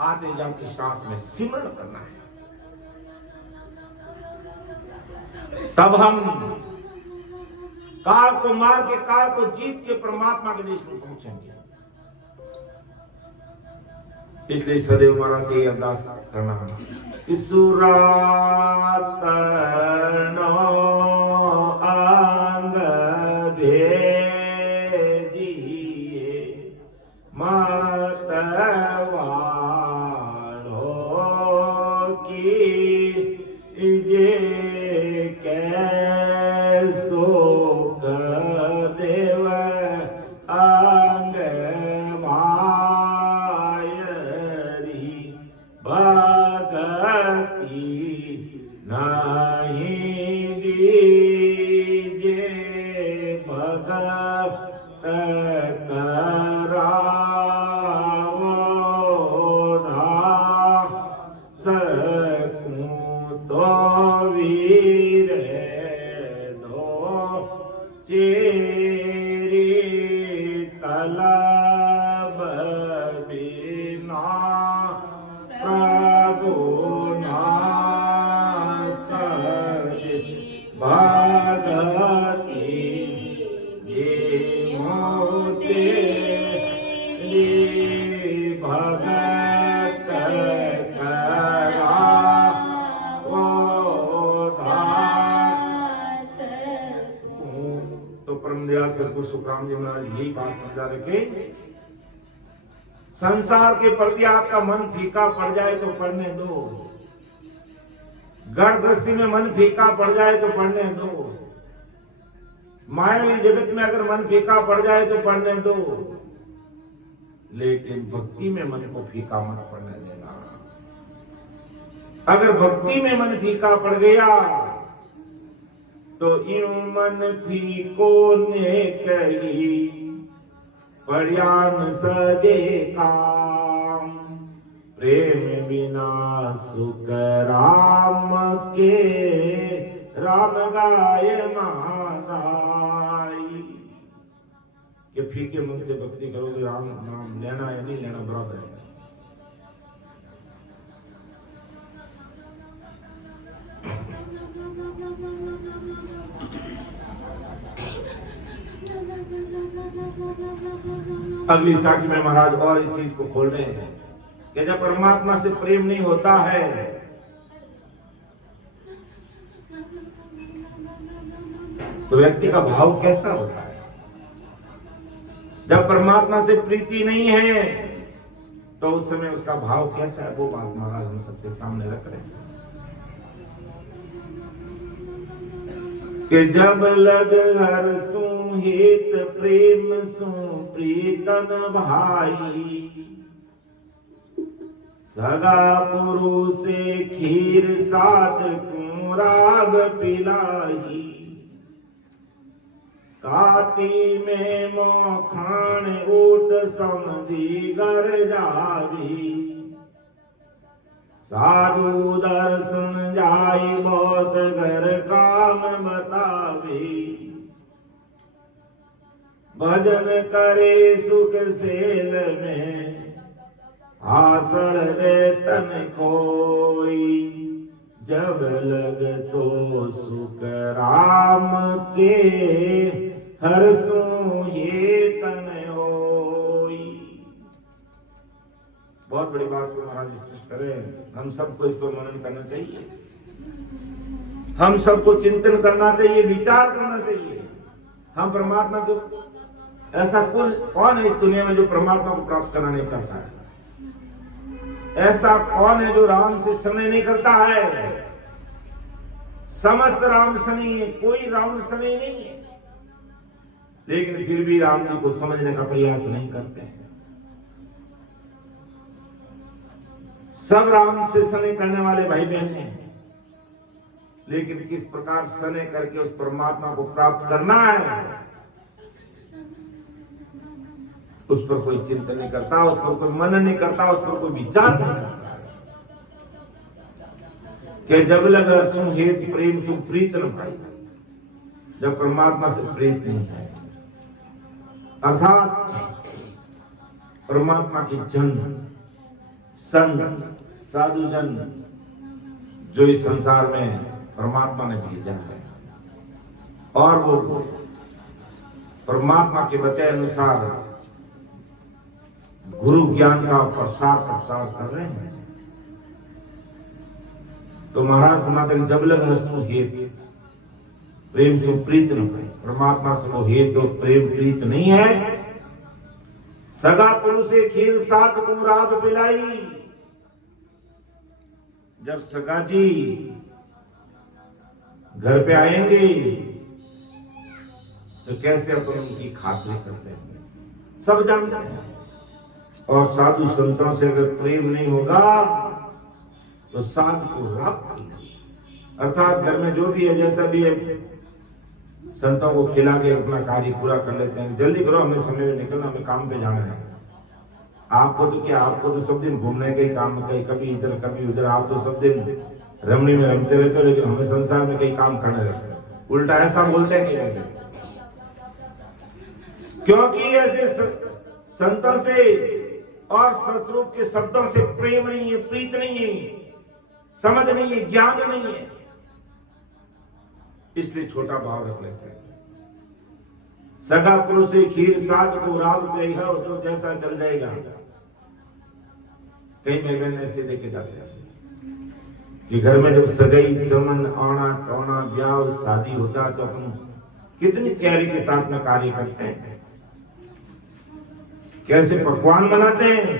आते जाते सांस में सिमरण करना है। तब हम काल को मार के, काल को जीत के परमात्मा के देश में पहुंचेंगे। इसलिए सदैव महाराज से अरदास करना कि सुरातनो अंग भेजिए मत वालों की जे कैसो देव अंग मायरी भगति नहीं दीजे भगत करावो दास तो वीर दो चेरी तलब बिना प्रभु नासति भगति जीवते भगत दयाल सदगुरु सुखराम जी महाराज यही बात समझा रखे। संसार के प्रति आपका मन फीका पड़ जाए तो पढ़ने दो, घर गृहस्थी में मन फीका पड़ जाए तो पढ़ने दो, मायावी जगत में अगर मन फीका पड़ जाए तो पढ़ने दो, लेकिन भक्ति में मन को फीका मत पड़ने देना। अगर भक्ति में मन फीका पड़ गया तो यूं मन फीको ने कही पर्यान सजे काम। प्रेम बिना सुख राम के, राम गाय मागाई। कि फीके मन से भक्ति करोगे, राम नाम लेना या नहीं लेना बराबर है। अगली साखी में महाराज और इस चीज को खोल रहे हैं कि जब परमात्मा से प्रेम नहीं होता है तो व्यक्ति का भाव कैसा होता है। जब परमात्मा से प्रीति नहीं है तो उस समय उसका भाव कैसा है, वो बात महाराज हम सबके सामने रख रहे हैं कि जब लग हर सुहित प्रेम सु प्रीतन भाई। सगा पुरु से खीर साध कुराब पिलाई। काती में मोखान ऊट समधी घर जावी। साधु दर्शन जाई बहुत घर काम बतावी। भजन करे सुख सेल में आसड़ दे तन कोई। जब लग तो सुख राम के हर सू ये तन होई। बहुत बड़ी बात को महाराज स्पष्ट करें। हम सबको इस पर मनन करना चाहिए, हम सबको चिंतन करना चाहिए, विचार करना चाहिए। हम परमात्मा को, ऐसा कौन है इस दुनिया में जो परमात्मा को प्राप्त करना नहीं चाहता है? ऐसा कौन है जो राम से स्नेह नहीं करता है? समस्त राम स्नेही है, कोई राम स्नेही नहीं है, लेकिन फिर भी राम जी को समझने का प्रयास नहीं करते हैं। सब राम से स्नेह करने वाले भाई बहन हैं, लेकिन किस प्रकार स्नेह करके उस परमात्मा को प्राप्त करना है उस पर कोई चिंतन नहीं करता, उस पर कोई मनन नहीं करता, उस पर कोई विचार नहीं करता कि जब लग सुहेत प्रेम सु प्रीत न भाई। जब परमात्मा से प्रीत नहीं है, अर्थात परमात्मा की जन संग साधुजन जो इस संसार में परमात्मा ने भेजा है और वो परमात्मा के बताए अनुसार गुरु ज्ञान का प्रसार कर रहे हैं, तो महाराज माता जब लग हेत प्रेम से प्रीत न पाए। परमात्मा से वो हेत और प्रेम प्रीत नहीं है। सगा पुरुष से खीर सात कुमराब पिलाई। जब सगा जी घर पे आएंगे तो कैसे अपन उनकी खातिर करते हैं सब जानते हैं। और साधु संतों से अगर प्रेम नहीं होगा तो साधु को राख, अर्थात घर में जो भी है जैसा भी है संतों को खिला के अपना कार्य पूरा कर लेते हैं। जल्दी करो, हमें समय में निकलना, हमें काम पे जाना है। आपको तो क्या, आपको तो सब दिन घूमने का ही काम है, कभी इधर कभी उधर। आप तो सब दिन रमणी में रमते रहते हो, लेकिन हमें संसार में कई काम करने रहते हैं। उल्टा ऐसा बोलते हैं कि क्योंकि ऐसे संतों से और सतरूप के शब्दों से प्रेम नहीं है, प्रीत नहीं है, समझ नहीं है, ज्ञान नहीं है, इसलिए छोटा भाव रख लेते हैं। सगा पुरुष से खीर साथ को राग देगा तो जैसा चल जाएगा। कई मेहमान ऐसे देखे जाते हैं कि घर में जब सगाई समन आना कौना ब्याह शादी होता है तो अपन कितनी तैयारी के साथ में कार्य करते हैं, कैसे पकवान बनाते हैं।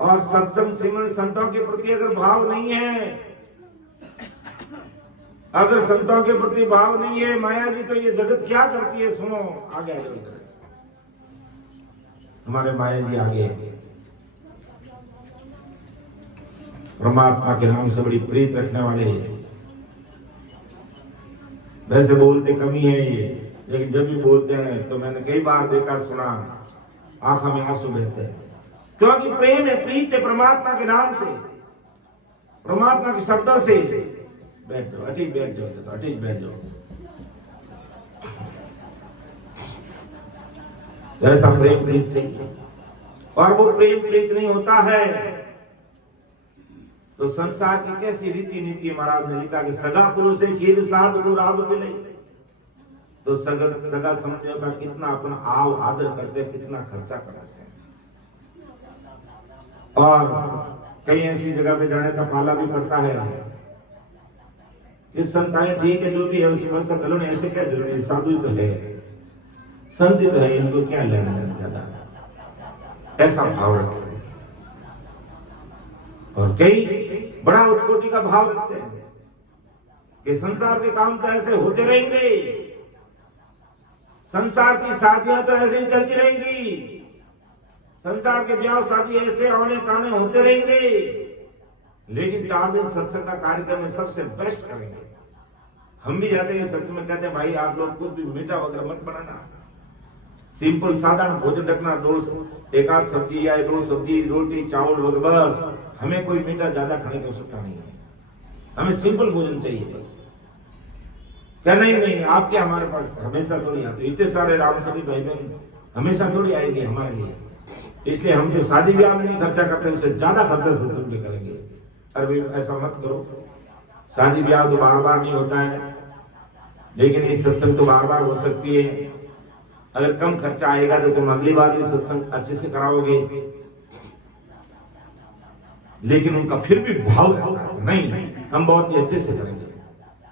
और सत्संग सिमरन संतों के प्रति अगर भाव नहीं है अगर संतों के प्रति भाव नहीं है, माया जी तो ये जगत क्या करती है, सुनो आगे आ जाओ। हमारे माया जी आगे परमात्मा के नाम से बड़ी प्रीत रखने वाले हैं। वैसे बोलते कमी है ये, लेकिन जब भी बोलते हैं तो मैंने कई बार देखा सुना, आंखों में आंसू बहते हैं, क्योंकि प्रेम है, प्रीत है परमात्मा के नाम से, परमात्मा के शब्दों से। बैठ जाओ, अटीज बैठ जाओ, अटीज बैठ जाओ। जैसा प्रेम प्रीत चाहिए, और वो प्रेम प्रीत नहीं होता है तो संसार की कैसी रीति नीति महाराज ने लिखा कि सगा पुरुष से खीर साध गुराब मिले। तो सगा समझो का कितना अपना आव आदर करते हैं, कितना खर्चा कराते हैं। और कई ऐसी जगह पे जाने का पाला भी पड़ता है कि संताएं ठीक है जो भी है उसकी व्यवस्था करो, ऐसे क्या जरूरी है, साधु तो है, संत तो है, इनको क्या लेना ज्यादा, ऐसा भाव रखते हैं। और कई बड़ा उत्कोटि का भाव रखते हैं कि संसार के काम तो ऐसे होते रहेंगे, संसार की शादियां तो ऐसे ही चलती रहेंगी, संसार के ब्याह शादी ऐसे आने प्राणे होते रहेंगे, लेकिन 4 दिन सत्संग का कार्यक्रम में सबसे बेस्ट करेंगे। हम भी जाते हैं सत्संग में, कहते हैं भाई आप लोग कुछ भी मीठा वगैरह मत बनाना, सिंपल साधारण भोजन रखना, 1 आध सब्जी या 2 सब्जी रोटी चावल वगैरह, बस। हमें कोई मीठा ज्यादा खाने की आवश्यकता नहीं है, हमें सिंपल भोजन चाहिए बस। क्या नहीं आपके हमारे पास हमेशा थोड़ी आते, इतने सारे रामचंद्र भाई बहन हमेशा थोड़ी आएंगे हमारे लिए, इसलिए हम जो शादी ब्याह में नहीं खर्चा करते उससे ज्यादा खर्चा सत्संग में करेंगे। अरे ऐसा मत करो, शादी ब्याह तो बार बार नहीं होता है, लेकिन ये सत्संग तो बार बार हो सकती है। अगर कम खर्चा आएगा तो तुम अगली बार भी सत्संग अच्छे से कराओगे, लेकिन उनका फिर भी भाव रहता है नहीं हम बहुत ही अच्छे से करेंगे।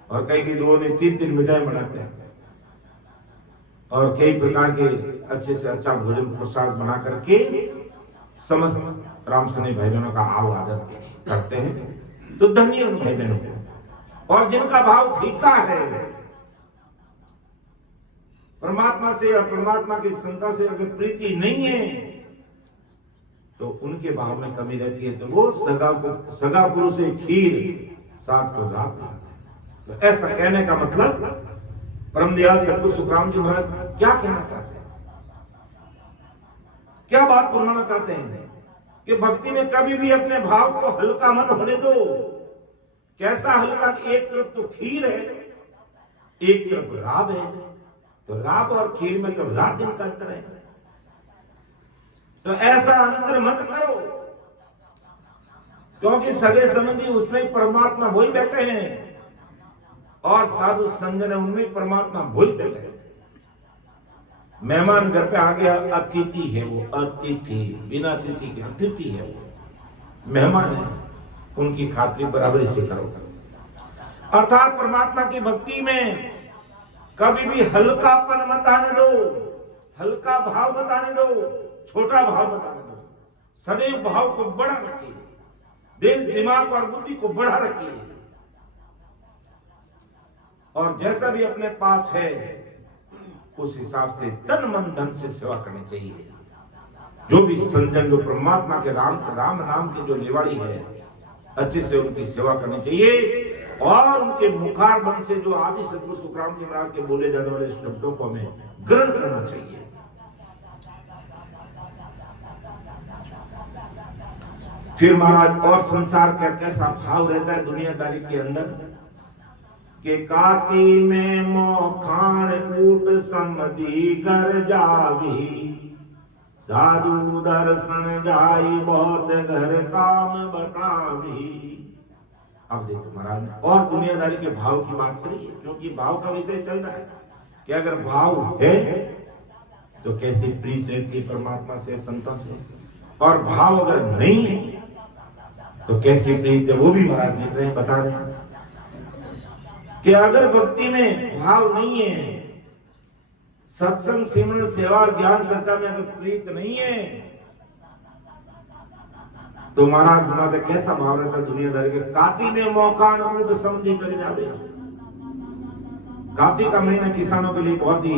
और कई लोगों ने 3 मिठाई बनाते हैं और कई प्रकार के अच्छे से अच्छा भोजन प्रसाद बना करके समस्त रामसने भाई बहनों का आव आदर करते हैं, तो धन्य उन भाई बहनों को। और जिनका भाव फीका है परमात्मा से और परमात्मा की संता से अगर प्रीति नहीं है तो उनके भाव में कमी रहती है, तो वो सगा पुरुष से खीर साथ को रात लाते हैं। तो ऐसा कहने का मतलब परम दयाल सतगुरु सुखराम जी महाराज क्या कहना चाहते हैं, क्या बात बोलना चाहते हैं कि भक्ति में कभी भी अपने भाव को हल्का मत होने दो। कैसा हल्का, एक तरफ तो खीर है, एक तरफ राब है, तो राब और खीर में तो रात दिन का अंतर है, तो ऐसा अंतर मत करो, क्योंकि सगे संबंधी उसमें परमात्मा वही बैठे हैं और साधु संग ने उनमें परमात्मा वही बैठे हैं। मेहमान घर पे आ गया, अतिथि है वो, अतिथि बिना अतिथि के अतिथि है वो, मेहमान है, उनकी खातिर बराबरी से करो। अर्थात परमात्मा की भक्ति में कभी भी हल्कापन मत आने दो, हल्का भाव मत आने दो, छोटा भाव मत आने दो, सदैव भाव को बड़ा रखिए, दिल दिमाग और बुद्धि को बढ़ा रखिए, और जैसा भी अपने पास है उस हिसाब से तन मन धन से सेवा करनी चाहिए। जो भी संजन जो परमात्मा के राम नाम की जो लेवाड़ी है अच्छे से उनकी सेवा करनी चाहिए, और उनके मुखार बन से जो आदि सतगुरु सुखराम जी महाराज के बोले जाने वाले शब्दों को हमें ग्रहण करना चाहिए। फिर महाराज और संसार का कैसा भाव रहता है दुनियादारी के अंदर कि काती में मोखान कूट समधी घर जावी, साधु दर्शन जाई बहुत घर काम बतावी। अब देखो महाराज, और दुनियादारी के भाव की बात करिए, क्योंकि भाव का विषय चल रहा है कि अगर भाव है तो कैसी प्रीत रहती है परमात्मा से संतों से, और भाव अगर नहीं है तो कैसी प्रीत है, वो भी महाराज देख रहे हैं, बता रहे हैं कि अगर भक्ति में भाव नहीं है, सत्संग सिमरन सेवा ज्ञान चर्चा में अगर प्रीत नहीं है, तो महाराज कैसा भाव रहता दुनियादारी के, काती में मौका न समझी कर जावे, कार्तिक का महीना किसानों के लिए बहुत ही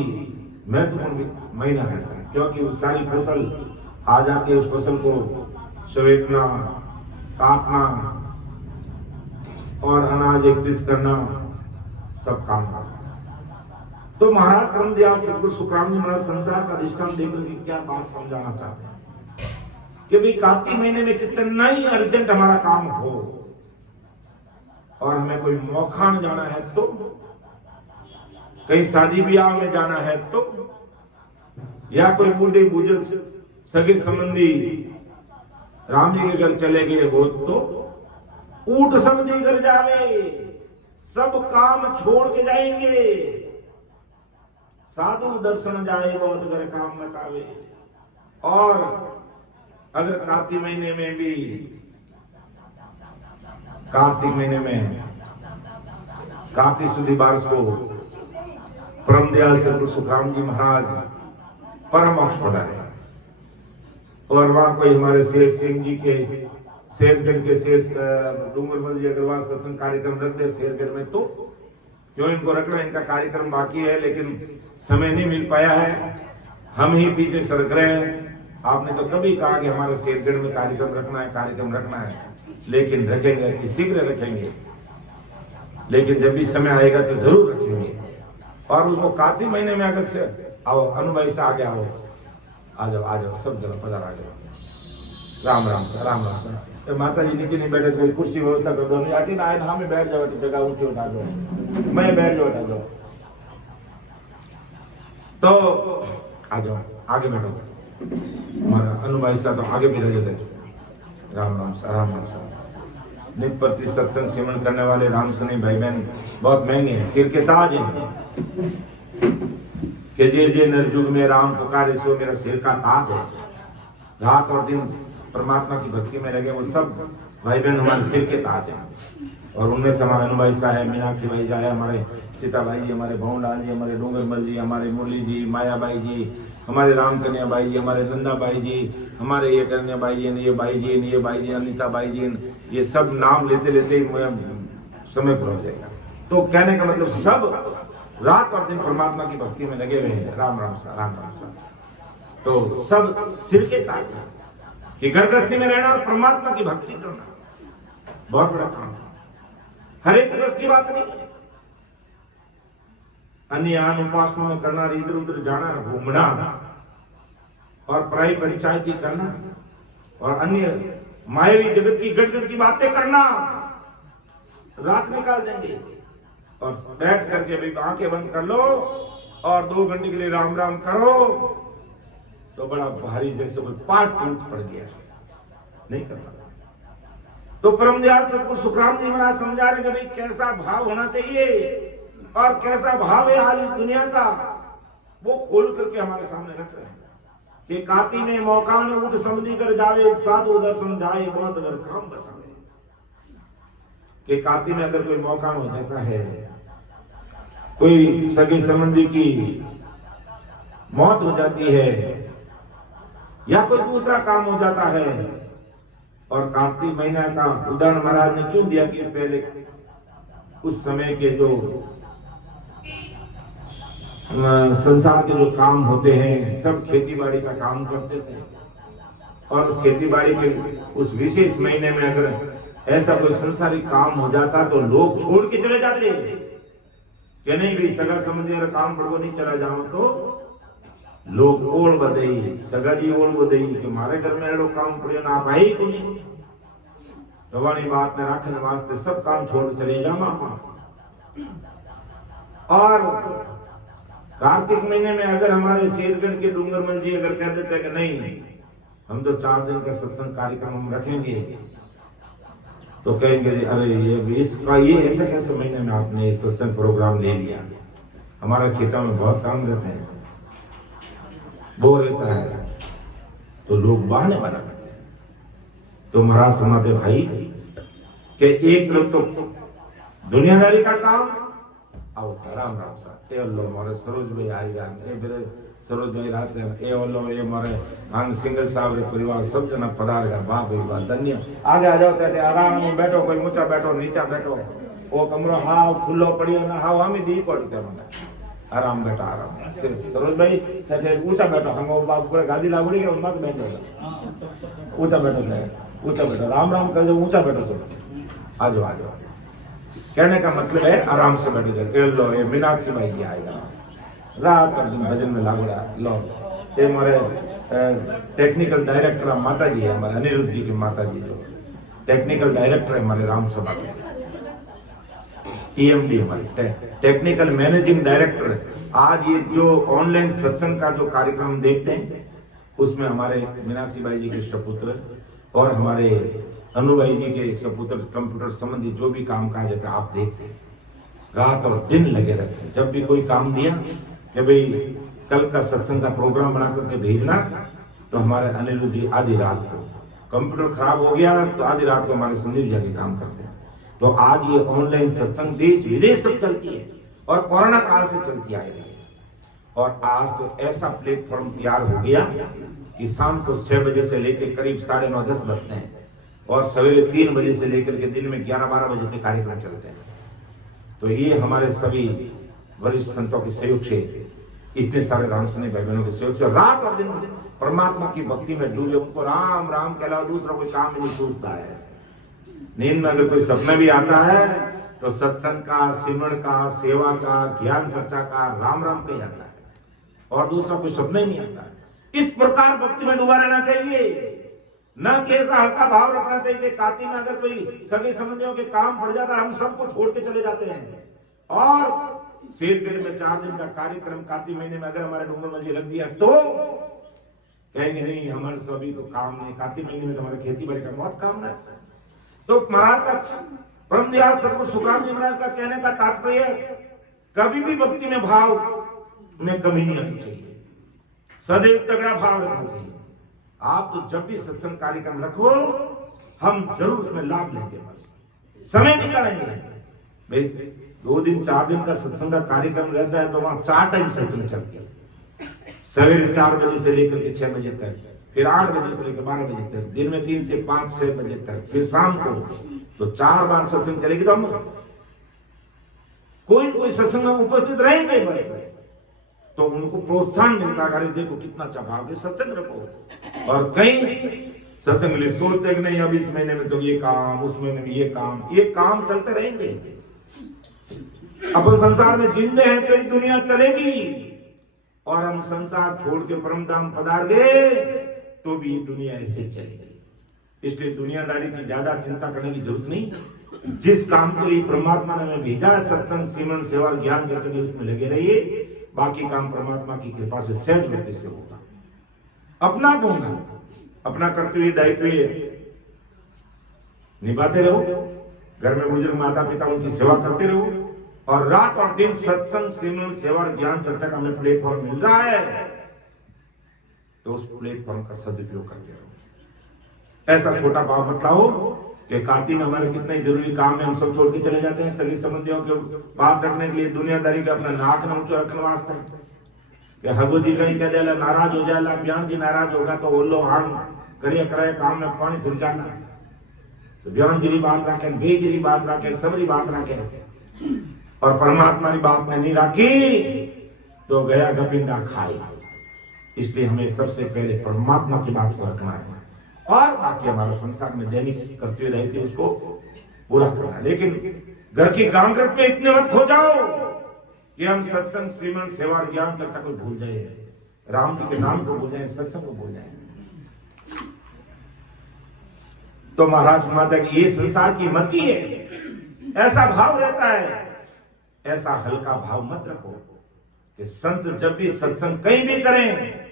महत्वपूर्ण महीना रहता है, क्योंकि वो सारी फसल आ जाती है, उस फसल को समेटना, काटना और अनाज एकत्रित करना सब काम करता है। तो महाराज परमदयाल सदगुरु सुखराम जी महाराज संसार का अधिष्ठान देकर के क्या बात समझाना चाहते हैं कि भाई कार्तिक महीने में कितना ही अर्जेंट हमारा काम हो और हमें कोई मौखान जाना है तो, कहीं शादी ब्याह में जाना है तो, या कोई बूढ़े बुजुर्ग सगे संबंधी राम जी के घर चले गए हो तो ऊट समझी घर जावे, सब काम छोड़ के जाएंगे, साधु दर्शन जाए बहुत घर काम बतावे। और अगर कार्तिक महीने में भी, कार्तिक महीने में कार्तिक सुदी बारस को परमदयाल सदगुरु सुखराम जी महाराज परम मोक्ष पधारे और वहां कोई हमारे शेर सिंह जी के शेरगढ़ के शेर डूंगरमल जी अग्रवाल सत्संग कार्यक्रम रखते हैं शेरगढ़ में, तो क्यों इनको रखना, इनका कार्यक्रम बाकी है लेकिन समय नहीं मिल पाया है, हम ही पीछे सरक रहे हैं। आपने तो कभी कहा कि हमारे शेरगढ़ में कार्यक्रम रखना है, लेकिन रखेंगे, अति शीघ्र रखेंगे, लेकिन जब भी समय आएगा तो जरूर रखेंगे। और उसको कार्तिक महीने में अगर से आओ, अनुभाई से आगे आओ, आ जाओ सब जगह पधार, आ जाओ। Ram Ram sir, Ram Ram sir. तो माता जी नीचे नहीं बैठे, कोई कुर्सी व्यवस्था कर दो, नहीं आटी ना आए, हमें बैठ जाओ, जगह ऊंची उठा दो, मैं बैठ जाओ, उठा दो, तो आ जाओ, आगे बैठो। हमारा अनुभाई साहब तो आगे भी रह जाते। Ram Ram sir, Ram Ram sir. नित्य प्रति सत्संग सेवन करने वाले राम सनी भाई बहन बहुत महंगे हैं, सिर के ताज हैं कि जे नरजुग में राम पुकारे सो मेरा सिर का ताज है। रात और दिन परमात्मा की भक्ति में लगे वो सब भाई बहन हमारे सिर के ताज हैं। और उनमें से हमारे अनुभाई साहब है, मीनाक्षी भाई जी है, हमारे सीता भाई जी, हमारे भवनलाल जी, हमारे डूंगरमल जी, हमारे मुरली जी, माया बाई जी, हमारे राम कन्या बाई जी, हमारे नंदा बाई जी, हमारे ये कन्या बाई जी, ये बाई जी, ये बाई जी, अनिता बाई जी, ये सब नाम लेते लेते समय पर हो जाएगा। तो कहने का मतलब सब रात और दिन परमात्मा की भक्ति में लगे हुए हैं। राम राम सा, राम राम सा। तो सब सिर के ताज कि घर गृहस्थी में रहना और परमात्मा की भक्ति करना बहुत बड़ा काम है। हर एक दिवस की बात नहीं, अन्य उपासना में करना, इधर उधर जाना, घूमना और पराई पंचायती करना और अन्य मायावी जगत की गड़गड़ की बातें करना, रात निकाल देंगे और बैठ करके भी आंखें बंद कर लो और 2 घंटे के लिए राम राम करो तो बड़ा भारी, जैसे कोई पार्ट टूट पड़ गया, नहीं करना। तो परमदयाल सदगुरु सुखराम जी महाराज समझा रहे कि भाई कैसा भाव होना चाहिए और कैसा भाव है आज इस दुनिया का, वो खोल करके हमारे सामने रख रहे हैं कि काती में मौका ने उठ समझी कर जावे, साधु दर्शन जाए बहुत अगर काम बसावे। कि काती में अगर कोई मौका हो जाता है, कोई सगे संबंधी की मौत हो जाती है या कोई दूसरा काम हो जाता है, और कार्तिक महीना का उदाहरण महाराज ने क्यों दिया कि पहले उस समय के जो संसार के जो काम होते हैं सब खेती बाड़ी का काम करते थे, और उस खेती बाड़ी के उस विशेष महीने में अगर ऐसा कोई संसारिक काम हो जाता तो लोग छोड़ के चले जाते कि नहीं भाई सगा संबंधी अगर काम पर नहीं चला जाओ तो लोग ओढ़ बदई, सगा जी ओढ़ बदई कि मारे घर में एड़ो काम पड़े ना भाई को नहीं, भवानी बात में रखने वास्ते सब काम छोड़ चले जाओ। और कार्तिक महीने में अगर हमारे शेरगढ़ के डूंगरमल जी अगर कह देते कि नहीं हम तो 4 दिन का सत्संग कार्यक्रम हम रखेंगे, तो कहेंगे अरे ये ऐसे कैसे महीने में आपने ये सत्संग प्रोग्राम ले लिया, हमारा खेतों में बहुत काम रहते हैं, वो रहता है, तो लोग बहाने बना करते हैं। तो महाराज फरमाते भाई कि एक तरफ तो दुनियादारी का काम, आओ राम राम सा, ए अल्लाह मारे सरोज भाई आएगा, ए मेरे सरोज भाई रहते हैं, ए अल्लाह ये मारे आंग सिंगल साहब रे परिवार सब जना पधारेगा, वाह भाई वाह धन्य, आगे आ जाओ, आराम में बैठो, कोई ऊंचा बैठो नीचा बैठो, वो कमरो हाव खुल्लो पड़ियो ने हाव आमी दी पड़ते मने आराम बेटा आराम सरोज भाई सेठे ऊंचा बैठो हम बाप पर गादी लागड़ी के उनमात बैठो ऊंचा बैठो राम राम कर ऊंचा बैठो सब आजो आजो कहने का मतलब है आराम से बैठो लो ये मीनाक्षी भाई की आएगा रात और दिन भजन में लागड़ा लो ये हमारे टेक्निकल डायरेक्टर माता जी है हमारे अनिरुद्ध जी की माता जी जो टेक्निकल डायरेक्टर है हमारे राम सभा के टीएमडी हमारे टेक्निकल मैनेजिंग डायरेक्टर। आज ये जो ऑनलाइन सत्संग का जो कार्यक्रम देखते हैं उसमें हमारे मीनाक्षी बाई जी के सपुत्र और हमारे अनु भाई जी के सपुत्र कंप्यूटर संबंधी जो भी काम काज है आप देखते हैं रात और दिन लगे रहते हैं। जब भी कोई काम दिया कि भाई कल का सत्संग का प्रोग्राम बना करके भेजना तो हमारे अनिरुद्ध जी आधी रात को कंप्यूटर खराब हो गया तो आधी रात को हमारे संदीप जाके काम करते हैं। तो आज ये ऑनलाइन सत्संग देश विदेश तक चलती है और कोरोना काल से चलती आ रही है और आज तो ऐसा प्लेटफॉर्म तैयार हो गया कि शाम को 6 बजे से लेकर करीब 9:30-10 बजते हैं और सवेरे 3 बजे से लेकर के दिन में 11-12 बजे तक कार्यक्रम चलते हैं। तो ये हमारे सभी वरिष्ठ संतों के सहयोग से इतने सारे रामसनी भाई बहनों के सहयोग से रात और दिन परमात्मा की भक्ति में डूबे उनको राम राम के अलावा दूसरा कोई काम नहीं सूझता है। नींद में अगर कोई सपना भी आता है तो सत्संग का सिमरण का सेवा का ज्ञान चर्चा का राम राम कही जाता है और दूसरा कोई सपना ही नहीं आता है। इस प्रकार भक्ति में डूबा रहना चाहिए न कि ऐसा हल्का भाव रखना चाहिए कि काती में अगर कोई सगे संबंधियों के काम पड़ जाता है हम सबको छोड़ के चले जाते हैं और शेरगढ़ में 4 दिन का कार्यक्रम काती महीने में अगर हमारे डूंगर में लग दिया तो कहेंगे नहीं हमारे तो अभी तो काम नहीं काती महीने में तो हमारे खेती बाड़ी का बहुत काम है। तो महाराज का ब्रह्मदयाल सतगुरु सुखराम जी महाराज का कहने का तात्पर्य कभी भी भक्ति में भाव में कमी नहीं आनी चाहिए सदैव तगड़ा भाव रखना चाहिए। आप तो जब भी सत्संग कार्यक्रम रखो हम जरूर उसमें लाभ लेंगे बस समय निकालेंगे। भाई 2 दिन 4 दिन का सत्संग का कार्यक्रम रहता है तो वहां 4 टाइम सत्संग चलती है सवेरे 4 बजे से लेकर के 6 बजे तक फिर 8 बजे से लेकर 12 बजे तक दिन में 3 से 5-6 बजे तक फिर शाम को तो 4 बार सत्संग चलेगी तो हम कोई सत्संग में उपस्थित रहेंगे बस तो उनको प्रोत्साहन मिलता है। अरे देखो कितना अच्छा भाव सत्संग रखो और कई सत्संग लिए सोचते कि नहीं अब इस महीने में तो ये काम उस महीने में ये काम चलते रहेंगे। अपन संसार में जिंदे हैं तो ही दुनिया चलेगी और हम संसार छोड़ के परम धाम पधार गए तो भी दुनिया ऐसे चलेगी। इसलिए दुनियादारी की ज्यादा चिंता करने की जरूरत नहीं। जिस काम के लिए परमात्मा ने हमें भेजा है सत्संग सिमरन सेवा ज्ञान चर्चा उसमें लगे रहिए बाकी काम परमात्मा की कृपा से सहज गति से होगा। अपना होगा अपना कर्तव्य दायित्व निभाते रहो घर में बुजुर्ग माता पिता उनकी सेवा करते रहो और रात और दिन सत्संग सिमरन सेवा ज्ञान चर्चा का हमें प्लेटफॉर्म मिल रहा है तो उस प्लेटफॉर्म का सदुपयोग करते रहो। ऐसा छोटा भाव बताओ कि कार्तिक में हमारे कितने जरूरी काम है हम सब छोड़ के चले जाते हैं सभी संबंधियों के बात रखने के लिए दुनियादारी का अपना नाक न ऊंचो रखने वास्ते कि हगो जी कहीं कह देला नाराज हो जाएगा ब्यान जी नाराज होगा तो बोलो हम करिए कराए काम में पानी फिर जाना तो ब्यान जी बात रखे बेजरी बात रखे सबरी बात रखे और परमात्मा की बात में नहीं रखी तो गया गोविंदा खाई। इसलिए हमें सबसे पहले परमात्मा की बात को रखना है और बाकी हमारा संसार में दैनिक कर्तव्य दायित्व उसको पूरा करना है। लेकिन घर की गांगरत में इतने मत खो जाओ कि हम सत्संग सिमरन सेवा ज्ञान चर्चा को भूल जाए राम जी के नाम को भूल जाए सत्संग को भूल जाए। तो महाराज माता की ये संसार की मति है ऐसा भाव रहता है ऐसा हल्का भाव मत रखो कि संत जब भी सत्संग कहीं भी करें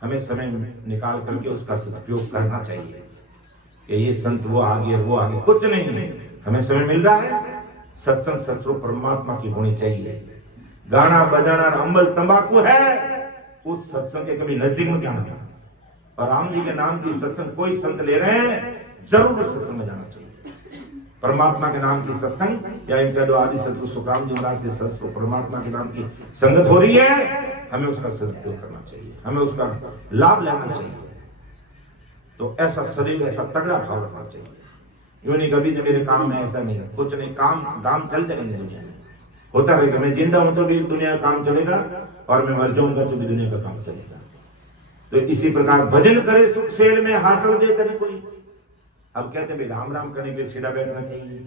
हमें समय निकाल करके उसका सदुपयोग करना चाहिए कि ये संत वो आगे कुछ नहीं हमें समय मिल रहा है सत्संग सत्संग परमात्मा की होनी चाहिए। गाना बजाना अम्बल तंबाकू है उस सत्संग के कभी नजदीक में जाना है और राम जी के नाम की सत्संग कोई संत ले रहे हैं जरूर उस सत्संग में जाना चाहिए। परमात्मा के नाम की सत्संग या इनका दो आदि सतगुरु सुखराम जी महाराज के सत्संग परमात्मा के नाम की संगत हो रही है हमें उसका सदुपयोग करना चाहिए हमें उसका लाभ लेना चाहिए। तो ऐसा सदैव ऐसा तगड़ा भाव रखना चाहिए। यूं नहीं कभी जो मेरे काम है, ऐसा नहीं, कुछ नहीं, काम दाम चलते रहेंगे दुनिया में, होता रहेगा। मैं जिंदा हूं तो भी दुनिया का काम चलेगा, और मैं मर जाऊंगा तो भी दुनिया का काम चलेगा। तो इसी प्रकार भजन करे सुख सेल में हासिल दे तने कोई। अब कहते हैं राम राम करने के लिए सीधा बैठना चाहिए,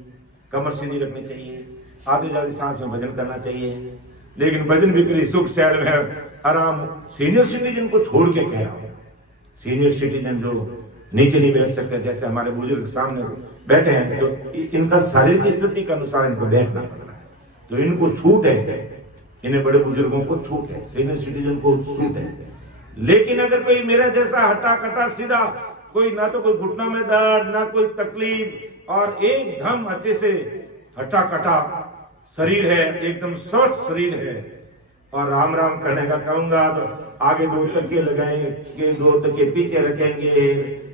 कमर सीधी रखनी चाहिए, आते जाते सांस में भजन करना चाहिए, लेकिन भजन भी करिए सुख सेल में आराम। सीनियर सिटीजन को छोड़ के कह रहा हूं, सीनियर सिटीजन जो नीचे नहीं बैठ सकते, जैसे हमारे बुजुर्ग सामने बैठे हैं, तो इनका शारीरिक स्थिति के अनुसार इनको बैठना पड़ रहा है, तो इनको छूट है, इन्हें बड़े बुजुर्गों को छूट है, सीनियर सिटीजन को छूट है। लेकिन अगर कोई मेरा जैसा हटा कटा सीधा, कोई ना तो कोई घुटना में दर्द, ना कोई तकलीफ, और एकदम अच्छे से हटा कटा शरीर है, एकदम स्वस्थ शरीर है, और राम राम करने का कहूंगा तो आगे 2 तकिए लगाएंगे, 2 तकिए पीछे रखेंगे,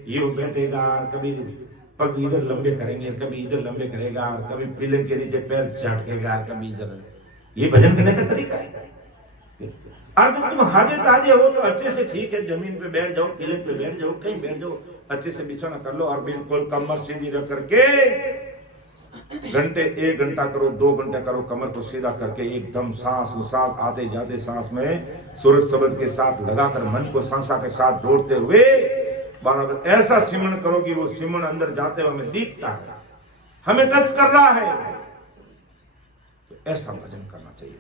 ये बैठेगा, कभी पग इधर लंबे करेंगे, कभी इधर लंबे करेगा, कभी पिलर के नीचे पैर झटकेगा, कभी इधर। ये भजन करने का तरीका है। और जब तुम हाजे ताजे हो तो अच्छे से ठीक है, जमीन पे बैठ जाओ, पिलर पे बैठ जाओ, कहीं बैठ जाओ, अच्छे से बिछौना कर लो, और बिल्कुल कमर सीधी रख करके घंटे 1 घंटा करो, 2 घंटे करो, कमर को सीधा करके एकदम सांस आते जाते सांस में सूरज शब्द के साथ लगाकर मन को सांसा के साथ जोड़ते हुए बराबर ऐसा सिमरन करो कि वो सिमरन अंदर जाते हुए हमें दिखता है, हमें टच कर रहा है। तो ऐसा भजन करना चाहिए।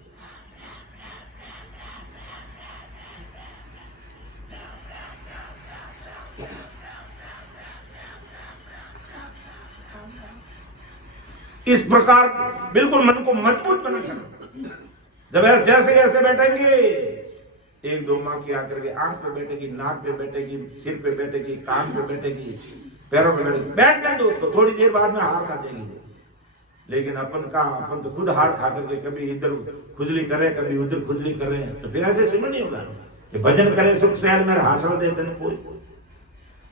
इस प्रकार बिल्कुल मन को मजबूत बना सकते। जब जैसे जैसे बैठेंगे, 1-2 माह की आकर के आंख पे बैठेगी, नाक पे बैठेगी, सिर पे बैठेगी, कान पे बैठेगी, पैरों पे बैठेगी, बैठने दो उसको, थोड़ी देर बाद में हार खा जाएगी। लेकिन अपन तो खुद हार खा करके कभी इधर खुजली करे, कभी उधर खुजली करे, तो फिर ऐसे सिमरन नहीं होगा कि भजन करे सुख सैल में हासिल देते न कोई।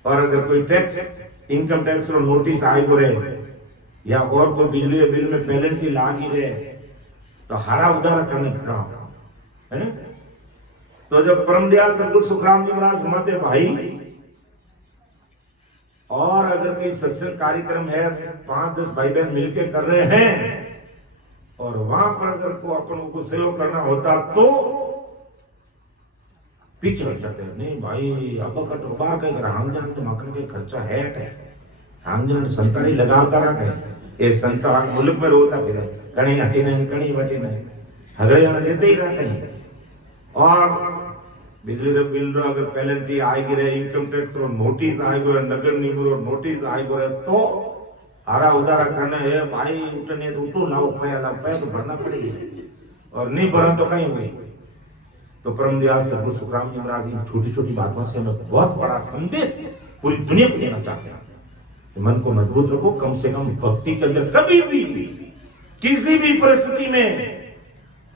और अगर कोई टैक्स, इनकम टैक्स और नोटिस आई को रहे, या और कोई बिजली बिल में पेनल्टी लागी रहे, तो हरा उधारा करने खड़ा है। तो जब परमदयाल सदगुरु सुखराम जी महाराज घुमाते भाई, और अगर कोई सत्संग कार्यक्रम है, 5-10 भाई बहन मिलके कर रहे हैं, और वहां पर अगर को अपन को सहयोग करना होता तो पीछे हट जाते हैं। नहीं भाई, अब कट बार कह हम जन तो मकन के खर्चा है, हम जन संतारी लगावता रहा ये संता मुल्क में रोता फिर कहीं हटी नहीं, कहीं वटी नहीं, हगड़े देते ही रहते हैं। और बिजली बिल अगर पेनल्टी आएगी रहे, इनकम टैक्स और नोटिस आएगी रहे, नगर निगम और नोटिस आएगी रहे, तो हरा उधारा करना है भाई, उठने तो उठो, लाओ पैया तो भरना पड़ेगी, और नहीं भरा तो कहीं हुई। तो परमदयाल सदगुरु सुखराम जी महाराज इन छोटी छोटी बातों से हमें बहुत बड़ा संदेश पूरी दुनिया को देना चाहते हैं। मन को मजबूत रखो, कम से कम भक्ति के अंदर कभी भी किसी भी परिस्थिति में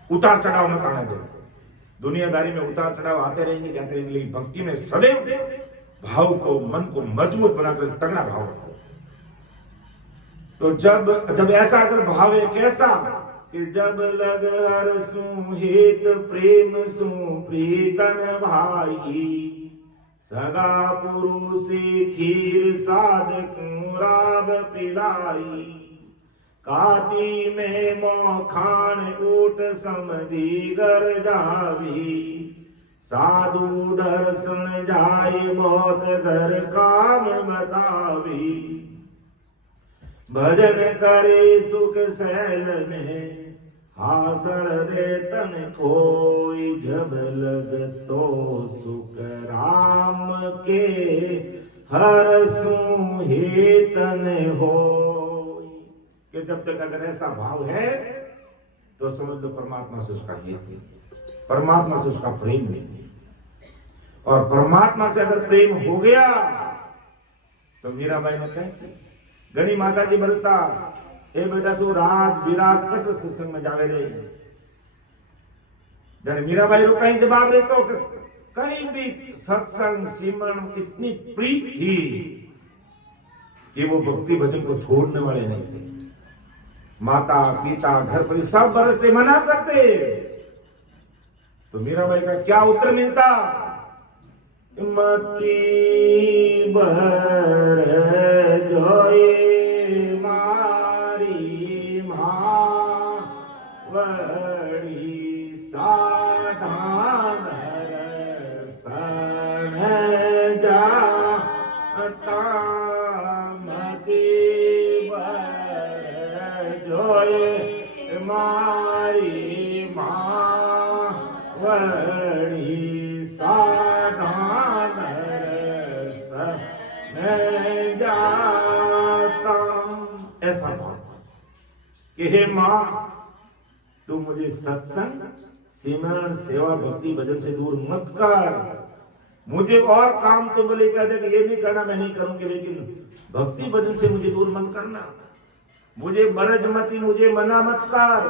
उतार चढ़ाव मत आने दो। दुनियादारी में उतार चढ़ाव आते रहेंगे, जाते रहेंगे, लेकिन भक्ति में सदैव भाव को, मन को मजबूत बनाकर तगड़ा भाव रखो। तो जब ऐसा अगर भाव है कैसा कि जब लग हर सुहित प्रेम सु प्रीतन भाई, सगा पुरुष खीर साधक राब पिलाई, काती में मोखान ऊट समधी घर जावी, साधु दर्शन जाय मौत घर काम बतावी, भजन करे सुख सैल में हासड़ दे तन कोई, जब लग तो सुख राम के हर सुहे तन हो। कि जब तक अगर ऐसा भाव है तो समझ लो परमात्मा से उसका हित नहीं, परमात्मा से उसका प्रेम नहीं। और परमात्मा से अगर प्रेम हो गया तो मीराबाई ने कहा, गणी माता जी बरसता, ए बेटा तू रात बिरात कट सत्संग में जावे रे। जब मीराबाई रो कहीं जवाब रे तो कहीं भी सत्संग सिमरन इतनी प्रीत थी कि वो भक्ति भजन को छोड़ने वाले नहीं थे। माता पिता घर पर सब बरसते मना करते, तो मीराबाई का क्या उत्तर मिलता? मती भर जोए वणी साधान रस में जाता। ऐसा भाव कि हे मां, तू मुझे सत्संग, सिमरन, सेवा, भक्ति, भजन से दूर मत कर। मुझे और काम तो बोले कह दे कि ये नहीं करना, मैं नहीं करूंगी, लेकिन भक्ति भजन से मुझे दूर मत करना। मुझे बरजमती, मुझे मना मत कर,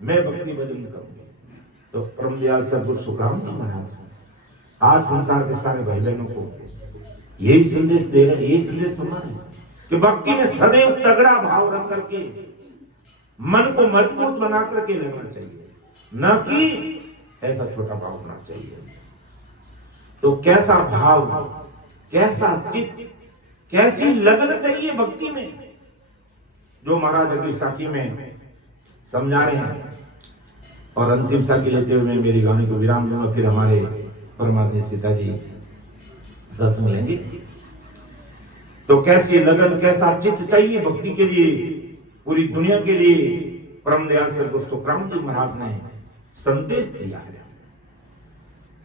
मैं भक्ति भजन करूंगी। तो परमदयाल सद्गुरु सुखराम जी महाराज आज संसार के सारे भाई बहनों को यही संदेश दे रहे, यही संदेश तुम्हारे कि भक्ति में सदैव तगड़ा भाव रख करके मन को मजबूत बना करके लेना चाहिए, न कि ऐसा छोटा भाव होना चाहिए। तो कैसा भाव, कैसा चित्त, कैसी लगन चाहिए भक्ति में, जो महाराज अगली साखी में समझा रहे हैं। और अंतिम साखी लेते हुए मैं मेरी गाने को विराम दूंगा, फिर हमारे परमात्मा सीता जी सत्संग लेंगे। तो कैसी लगन, कैसा चित्त चाहिए भक्ति के लिए, पूरी दुनिया के लिए परमदयाल सद्गुरु सुखराम जी महाराज ने संदेश दिया है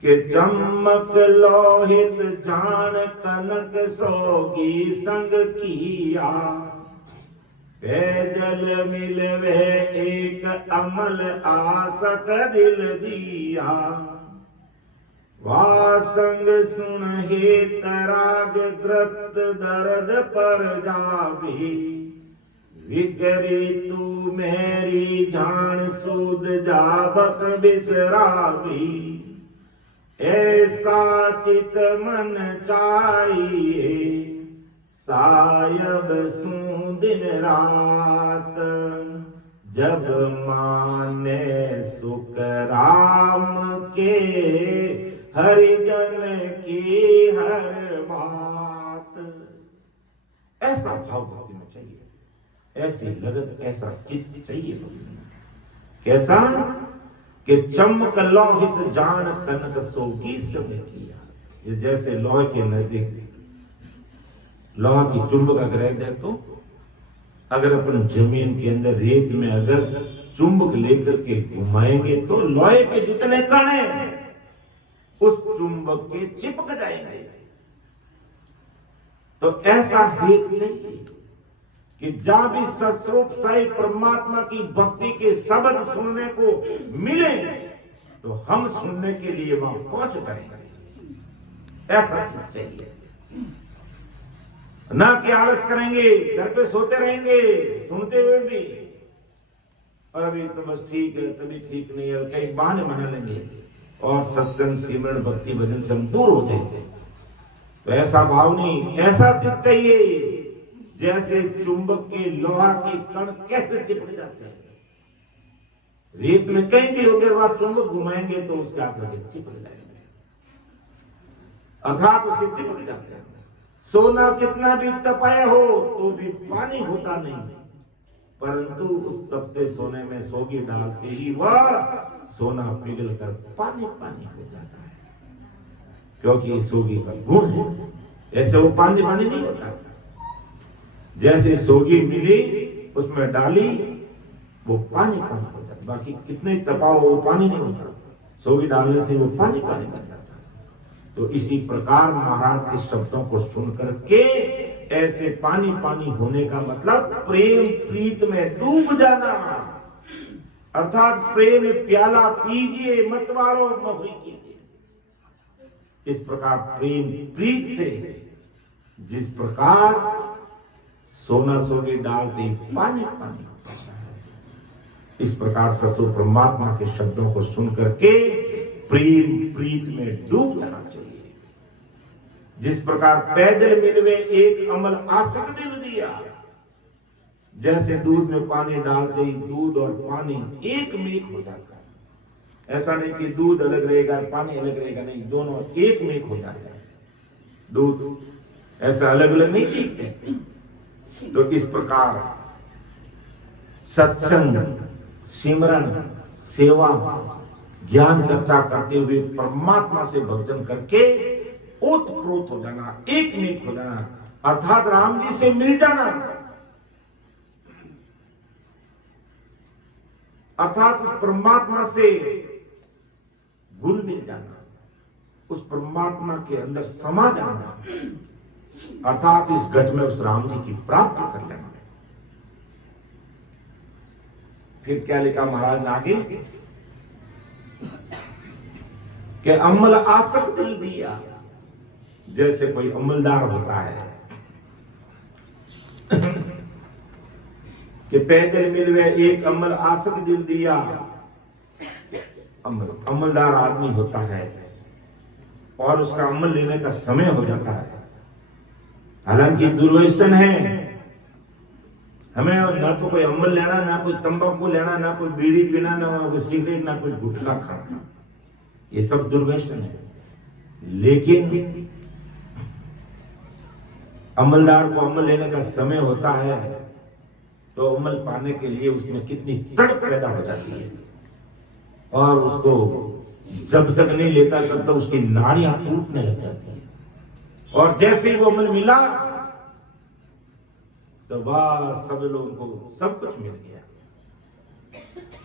कि चमक लोहित जान कनक सोगी संग किया, पैदल मिलवे एक अमल आसक दिल दिया, वासंग सुन हे तराग ग्रत दर्द पर जावी, विकरी तू मेरी जान सूद जाबक बिसरावी, ऐसा चित मन चाहिए सायब सू दिन रात, जब माने सुख राम के हरिजन की हर बात। ऐसा भाव भक्ति में चाहिए, ऐसी लगन, ऐसा चित्त चाहिए भक्ति में। कैसा कि चमक लोहित जान कनक सोगी संग किया। ये जैसे लोहे के नजदीक लोहा की चुंबक अगर एक देख तो अगर अपन जमीन के अंदर रेत में अगर चुंबक लेकर के घुमाएंगे तो लोहे के जितने कण हैं उस चुंबक के चिपक जाएंगे। तो ऐसा हेत चाहिए कि जहां भी सस्वरूप साई परमात्मा की भक्ति के शब्द सुनने को मिले तो हम सुनने के लिए वहां पहुंच जाएंगे। ऐसा चीज चाहिए, ना कि आलस करेंगे, घर पे सोते रहेंगे सुनते हुए भी, और अभी तो बस ठीक है, तभी ठीक नहीं है, कई बहाने बना लेंगे और सत्संग, सिमरन, भक्ति भजन से हम दूर हो जाएंगे। तो ऐसा भाव नहीं, ऐसा चित्त चाहिए जैसे चुंबक के लोहा के कण कैसे चिपक जाते हैं रेत में, कहीं भी अगर आप चुंबक घुमाएंगे तो उसके आकर के चिपक जाएंगे, अर्थात उसके चिपक जाते हैं। सोना कितना भी तपाया हो तो भी पानी होता नहीं, परंतु उस तपते सोने में सोगी डालते ही वह सोना पिघल कर पानी पानी हो जाता है, क्योंकि सोगी का गुण है। ऐसे वो पानी पानी नहीं होता। जैसे सोगी मिली उसमें डाली वो पानी पानी हो जाता, बाकी कितने तपाओ वो पानी नहीं होता, सोगी डालने से वो पानी पानी बन जाता। तो इसी प्रकार महाराज के शब्दों को सुनकर के ऐसे पानी पानी होने का मतलब प्रेम प्रीत में डूब जाना, अर्थात प्रेम प्याला पीजिए मतवारो महुई कीजिए। इस प्रकार प्रेम प्रीत से जिस प्रकार सोना सोगी डालते पानी पानी होता है, इस प्रकार ससुर परमात्मा के शब्दों को सुनकर के प्रेम प्रीत में डूब जाना चाहिए। जिस प्रकार पैदल मिलवे एक अमल आसक दिल दिया, जैसे दूध में पानी डालते ही दूध और पानी एक मेक हो जाता है। ऐसा नहीं कि दूध अलग रहेगा पानी अलग रहेगा, नहीं, दोनों एक मेक हो जाता है। दूध ऐसा अलग अलग नहीं दिखते। तो इस प्रकार सत्संग, सिमरन, सेवा, ज्ञान चर्चा करते हुए परमात्मा से भजन करके ओतप्रोत हो जाना, एक मेक हो जाना, अर्थात राम जी से मिल जाना, अर्थात उस परमात्मा से घुल मिल जाना, उस परमात्मा के अंदर समा जाना, अर्थात इस घट में उस राम जी की प्राप्ति कर लेना। फिर क्या लिखा महाराज ने आगे कि अमल आसक दिल दिया, जैसे कोई अमलदार होता है कि पैदल मिल गए एक अमल आसक दिल दिया। अमलदार आदमी होता है और उसका अमल लेने का समय हो जाता है। हालांकि दुर्व्यसन है, हमें ना तो कोई अमल लेना, ना कोई तंबाकू लेना, ना कोई बीड़ी पीना, ना कोई सिगरेट, ना कोई गुटखा खाना, ये सब दुर्व्यसन है। लेकिन अमलदार को अमल लेने का समय होता है तो अमल पाने के लिए उसमें कितनी तड़प पैदा हो जाती है, और उसको जब तक नहीं लेता तब तक उसकी नाड़ियां टूटने लग जाती है, और जैसे ही वो अमल मिला तो वाह सब लोगों को सब कुछ मिल गया।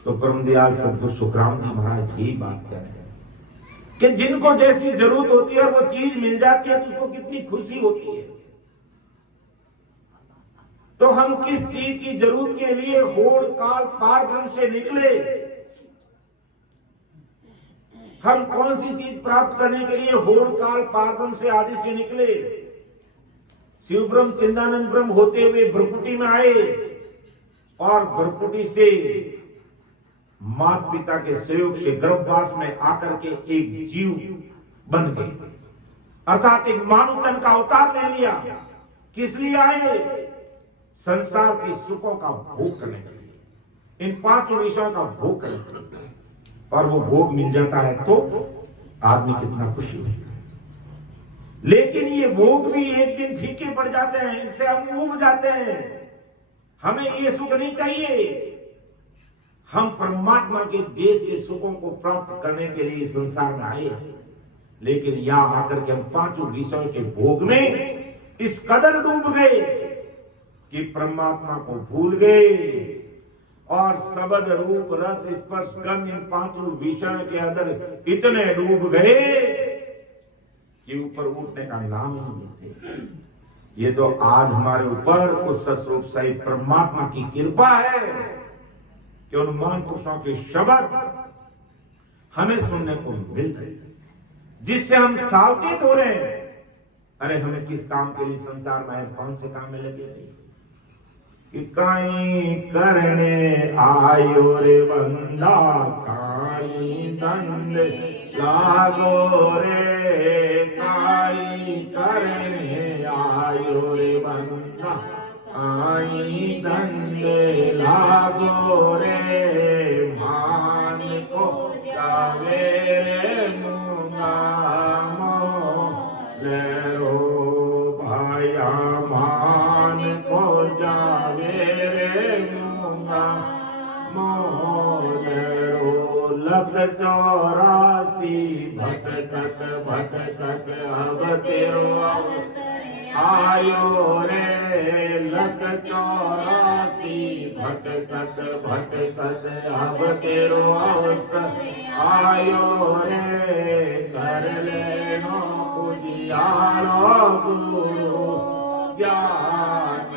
तो परम दयाल सदगुरु सुखराम जी महाराज यही बात कह रहे हैं कि जिनको जैसी जरूरत होती है और वो चीज मिल जाती है तो उसको कितनी खुशी होती है। तो हम किस चीज की जरूरत के लिए होड़ काल पार ब्रह्म से निकले, हम कौन सी चीज प्राप्त करने के लिए होड़ काल पार ब्रह्म से आदि से निकले। शिव ब्रह्म चिंतानंद ब्रह्म होते हुए भ्रकुटी में आए और भ्रकुटी से माता पिता के सहयोग से गर्भवास में आकर के एक जीव बन गए, अर्थात एक मानव तन का अवतार ले लिया। किस लिए आए? संसार की सुखों का भोग करने के लिए, इन 5 विषयों का भोग करने के लिए। और वो भोग मिल जाता है तो आदमी कितना खुशी होता है। लेकिन ये भोग भी एक दिन फीके पड़ जाते हैं, इनसे हम ऊब जाते हैं। हमें ये सुख नहीं चाहिए। हम परमात्मा के देश के सुखों को प्राप्त करने के लिए संसार में आए, लेकिन यहां आकर के हम 5 विषयों के भोग में इस कदर डूब गए कि परमात्मा को भूल गए, और शब्द रूप रस स्पर्श गंध इन 5 विषयों के अंदर इतने डूब गए कि ऊपर उठने का नाम ही नहीं थे। ये तो आज हमारे ऊपर उस स्वरूप से परमात्मा की कृपा है कि उन महापुरुषों के शब्द हमें सुनने को मिल रहे, जिससे हम सावचेत हो रहे हैं। अरे हमें किस काम के लिए संसार में, कौन से काम में लगे कि काई करने आयो रे बंदा, काई दंड लागो रे, काई करने आयो रे बंदा, काई दंड लागो रे, मान को जावे रे मूंगा मोले रो भाया, मान को जावे रे मूंगा मोले रो। 184 भटकत भटकत अब तेरो अवसर आयो रे, 184 भटकत भटकत अब तेरो अवसर आयो रे, कर लेनो उजियारो गुरु ज्ञान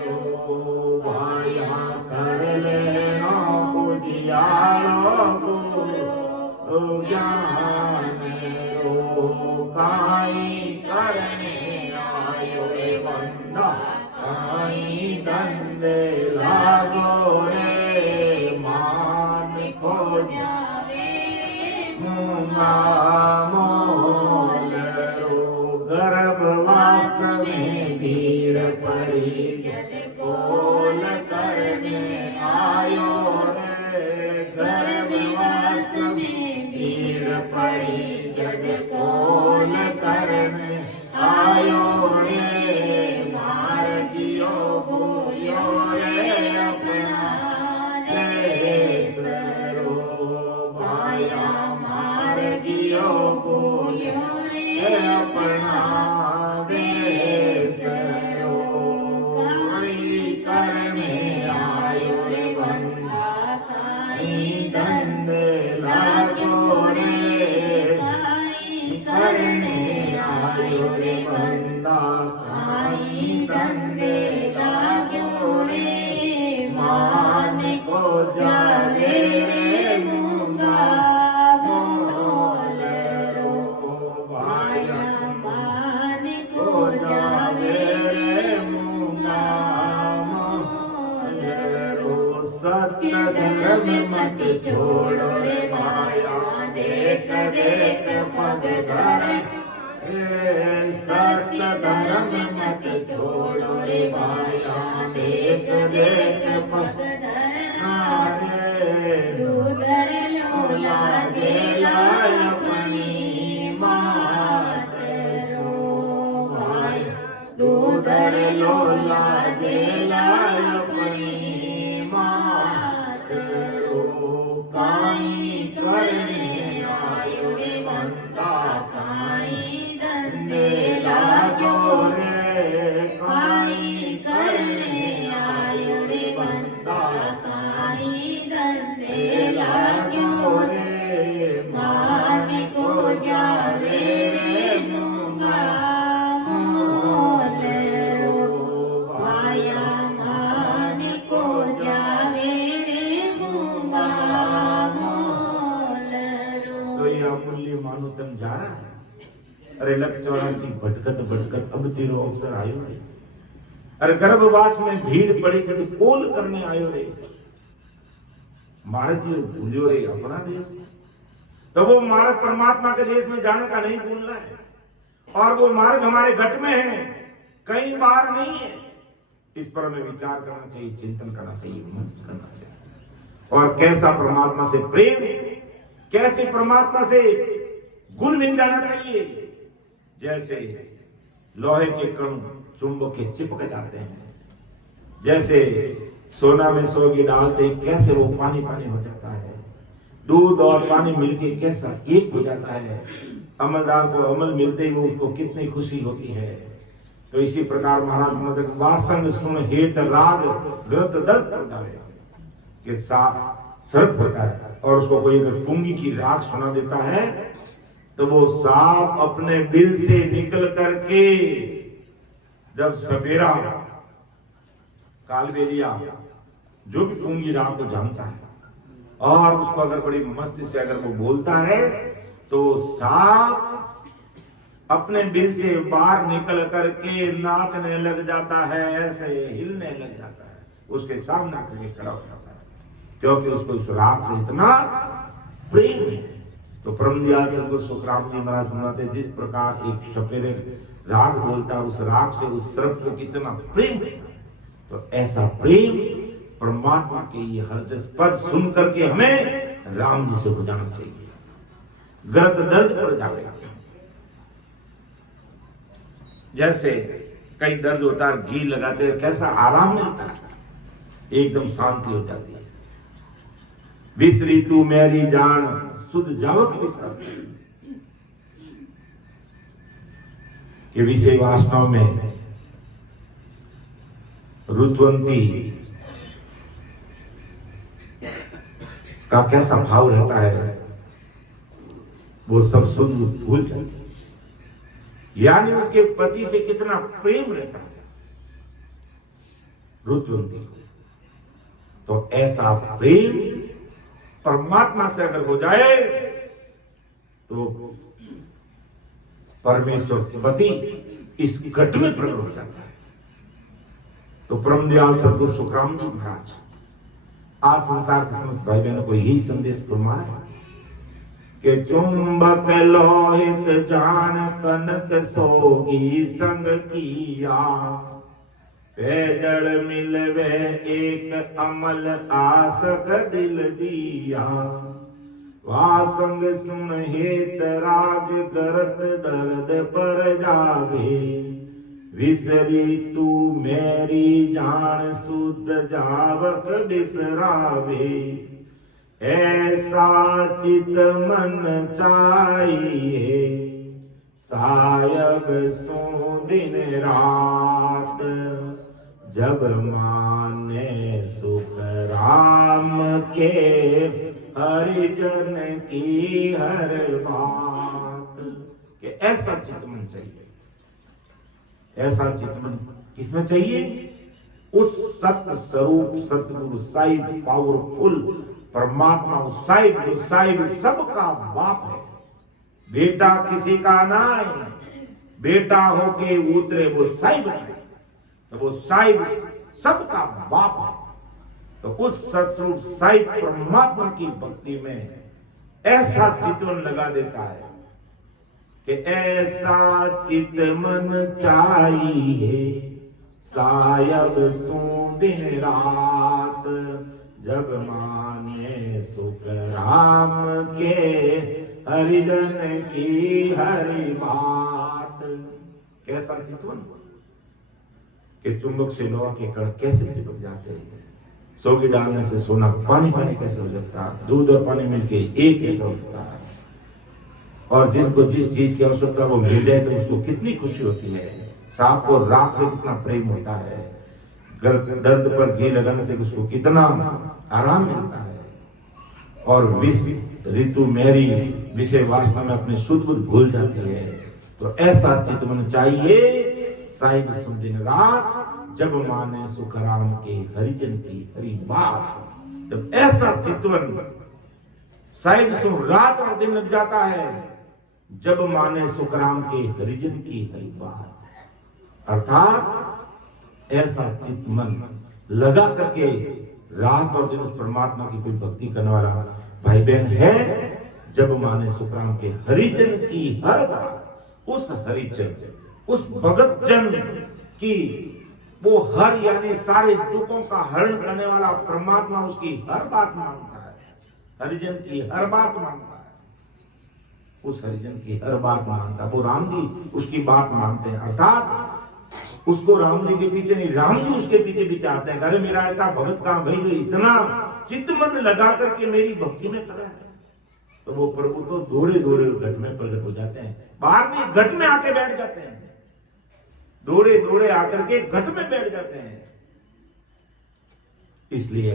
रो भाया, कर लेनो उजियारो गुरु ज्ञान रो। काई करने आयो रे बंदा, काई दंडे लागो रे, मान को जावे मूंगा मोल रो। गर्भवास में भीड़ पड़ी जद कोल करने आयो रे, गर्भवास में भीड़ पड़ी जद कोल करने आयो रे, मार दियो भूलियो रे अपना देश रो भाया, मार दियो भूलियो रे अपना देश रो। काई करने आयो रे बंदा, काई दंड लागो रे, छोड़ो रे माया देख देख पग धरे सत्य धर्म मत छोड़ो रे माया देख देख पग धरना रे दूधड़ लोला जेलाय अपनी मात रो भाई दूधड़ लोला जेलाय अपनी मात रो काई करने आयो रे बंदा काई धंधे लागो रे काई करने आयो रे बंदा काई धंधे लागो रे मान को जावे रे मूंगा मोल रो माया मान को जावे रे मूंगा मोल रो। तो ये अमूल्य मानो तन जा रहा है। अरे लग 84 भटकत भटकत अब तेरो अवसर आयो रे। अरे गर्भवास में भीड़ पड़ी तो कोल करने आयो रे। मार्ग भूलियो रे अपना देश। तो वो मार्ग परमात्मा के देश में जाने का नहीं भूलना है। और वो मार्ग हमारे घट में है, कई बार नहीं है। इस पर हमें विचार करना चाहिए, चिंतन करना चाहिए, मन करना चाहिए। और कैसा परमात्मा से प्रेम, कैसे परमात्मा से गुण मिल जाना चाहिए। जैसे लोहे के कण चुंबक के चिपक जाते हैं, जैसे सोना में सोगी डालते कैसे वो पानी पानी हो जाता है, दूध और पानी मिलके कैसा एक हो जाता है। अमलदार को अमल मिलते ही वो उसको कितनी खुशी होती है। तो इसी प्रकार महाराज मतलब वासंग सुन हेत राग ग्रत दर्द कर जावे कि सर्प होता है और उसको कोई अगर पुंगी की राग सुना देता है तो वो सांप अपने बिल से निकल करके जब सपेरा कालबेलिया जो भी पुंगी राग को जानता है और उसको अगर बड़ी मस्ती से अगर वो बोलता है तो सांप अपने बिल से बाहर निकल करके नाचने लग जाता है, ऐसे हिलने लग जाता है, उसके सामने करके खड़ा हो जाता है क्योंकि उसको उस राग से इतना प्रेम है। तो परमदयाल सदगुरु सुखराम जी महाराज सुनाते जिस प्रकार एक सपेरे राग बोलता है उस राग से उस सर्प को कितना प्रेम होता है। तो ऐसा प्रेम परमात्मा के ये हर पद सुन करके हमें राम जी से हो जाना चाहिए, गलत दर्द पड़ जाएगा। जैसे कई दर्द होता है, घी लगाते हैं कैसा आराम मिलता है, एकदम शांति हो जाती है। विसरी तू मेरी जान सुध जावक विसर के विषय वासनाओं में रुद्रवंती का कैसा भाव रहता है, वो सब सुध भूल जाती है। यानी उसके पति से कितना प्रेम रहता है रुद्रवंती को। तो ऐसा प्रेम परमात्मा से अगर हो जाए तो परमेश्वर पति इस घट में प्रकट हो जाता है। तो परमदयाल सदगुरु सुखराम जी महाराज आज संसार के समस्त भाई बहनों को यही संदेश फरमाया है कि चुंबक लोहित जान कनक सोगी संग किया, पेजड़ मिलवे एक अमल आसक दिल दिया, वासंग सुन हेत राग करत दर्द पर जावे, विसरी तू मेरी जान शुद्ध जावक बिसरावे, ऐसा चित मन चाहिए सायब सो दिन रात, जब माने सुख राम के हरिजन की हर बात। कि ऐसा चितमन चाहिए, ऐसा चितमन किसमें चाहिए? उस सत्य स्वरूप सतगुरु साहिब पावरफुल परमात्मा साहिब सबका बाप है। बेटा किसी का ना है, बेटा होके उतरे वो साहिब है, तो वो साहिब सबका बाप है। तो उस सतरूप साई परमात्मा की भक्ति में ऐसा चितवन लगा देता है कि ऐसा चित मन चाहिए सायब सू दिन रात, जब माने सुख राम के हरिजन की हरि बात। कैसा चितवन कि चुंबक से लोहा के कण कैसे चिपक जाते हैं, सोगी डालने से सोना पानी पानी कैसे हो जाता है, दूध और पानी मिलके एक कैसा हो जाता है। और जिसको जिस चीज की आवश्यकता वो मिल जाए तो उसको कितनी खुशी होती है। सांप को राख से कितना प्रेम होता है, दर्द पर घी लगाने से उसको कितना आराम मिलता है। और विष ऋतु मेरी विषय वासना में अपनी शुद्ध बुद्ध भूल जाती है। तो ऐसा चितवन चाहिए साहिब सुन दिन रात, जब माने सुख राम के हरिजन की हरि बात। जब ऐसा चितवन साहिब सुन रात और दिन लग जाता है, जब माने सुख राम के हरिजन की हरि बात। अर्थात ऐसा चित्त मन लगा करके रात और दिन उस परमात्मा की कोई भक्ति करने वाला भाई बहन है, जब माने सुख राम के हरिजन की हर बात। उस हरिजन उस भगत जन की वो हर यानी सारे दुखों का हरण करने वाला परमात्मा उसकी हर बात मानता है, हरिजन की हर बात मानता है। उस हरिजन की हर बात मानता है। वो राम जी उसकी बात मानते हैं, अर्थात उसको राम जी के पीछे नहीं, राम जी उसके पीछे पीछे आते हैं। अरे मेरा ऐसा भगत काम भाई इतना चित्त मन लगा करके मेरी भक्ति में करा है, तो वो प्रभु तो दौड़े दौड़े घट में प्रकट हो जाते हैं, बाहर में घट में आके बैठ जाते हैं, दौड़े दौड़े आकर के घट में बैठ जाते हैं। इसलिए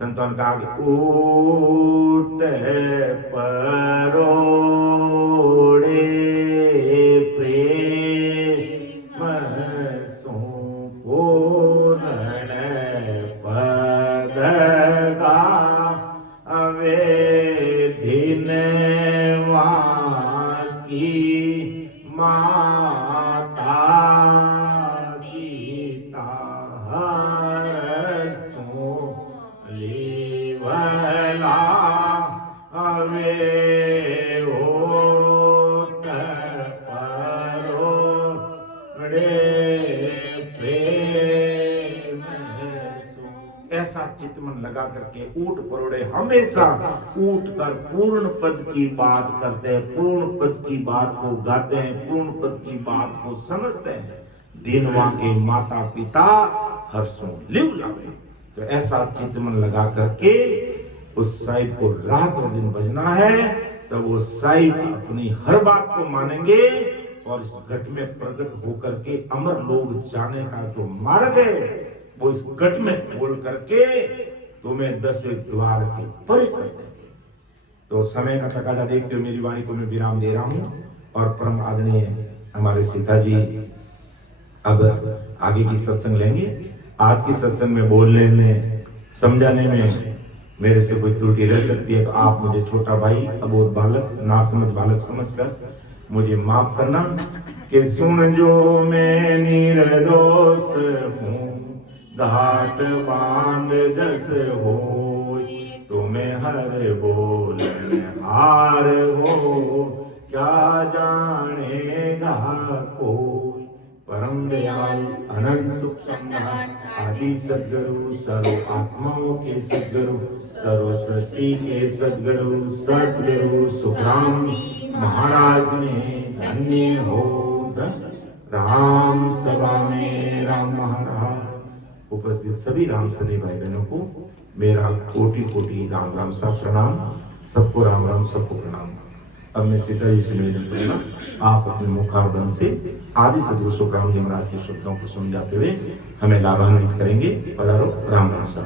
संतों का ऊट परोड़े प्रेम सो पूर्ण पदगा अवे धिनवा की माता गीता हरसो लेवला अवे ओट परोड़े प्रेम सो। ऐसा चितमन लगा करके ऊट परोड़े हमेशा ऊट कर पूर्ण पद की बात करते हैं, पूर्ण पद की बात को गाते हैं, पूर्ण पद की बात को समझते हैं। दिनवा के माता पिता हर्षों लिव लावे। तो ऐसा चितमन लगा करके उस साहिब को रात और दिन बजना है, तो वो साहिब अपनी हर बात को मानेंगे और इस घट में प्रकट होकर के अमर लोग जाने का जो मार्ग है वो इस घट में खोल करके तुम्हें 10वें द्वार के परे कर देंगे। तो समय का तकाजा देखते हुए मेरी वाणी को मैं विराम दे रहा हूं और परम आदरणीय हमारे सीता जी अब आगे की सत्संग लेंगे। आज की सत्संग में बोलने में समझाने में मेरे से कोई त्रुटि रह सकती है तो आप मुझे छोटा भाई अबोध बालक ना समझ बालक समझकर मुझे माफ करना कि सुन जो मैं निर्दोष हूँ घाट बांध जस हो तुम्हें हर बोल हार हो क्या जानेगा कोई। परम दयाल अनंत सुख सम्राट आदि सद्गुरु सर्व आत्माओं के सद्गुरु सर्व सृष्टि के सद्गुरु सद्गुरु सुखराम महाराज ने धन्य हो राम सभा में राम महाराज। उपस्थित सभी राम सने भाई बहनों को मेरा कोटि कोटि राम राम सा प्रणाम। सबको राम राम सबको प्रणाम। अब मैं सीता जी से निवेदन करूंगा आप अपने मुखारबंद से आदि सदगुरु सुखराम जी महाराज के शब्दों को समझाते हुए हमें लाभान्वित करेंगे। पधारो राम राम सा।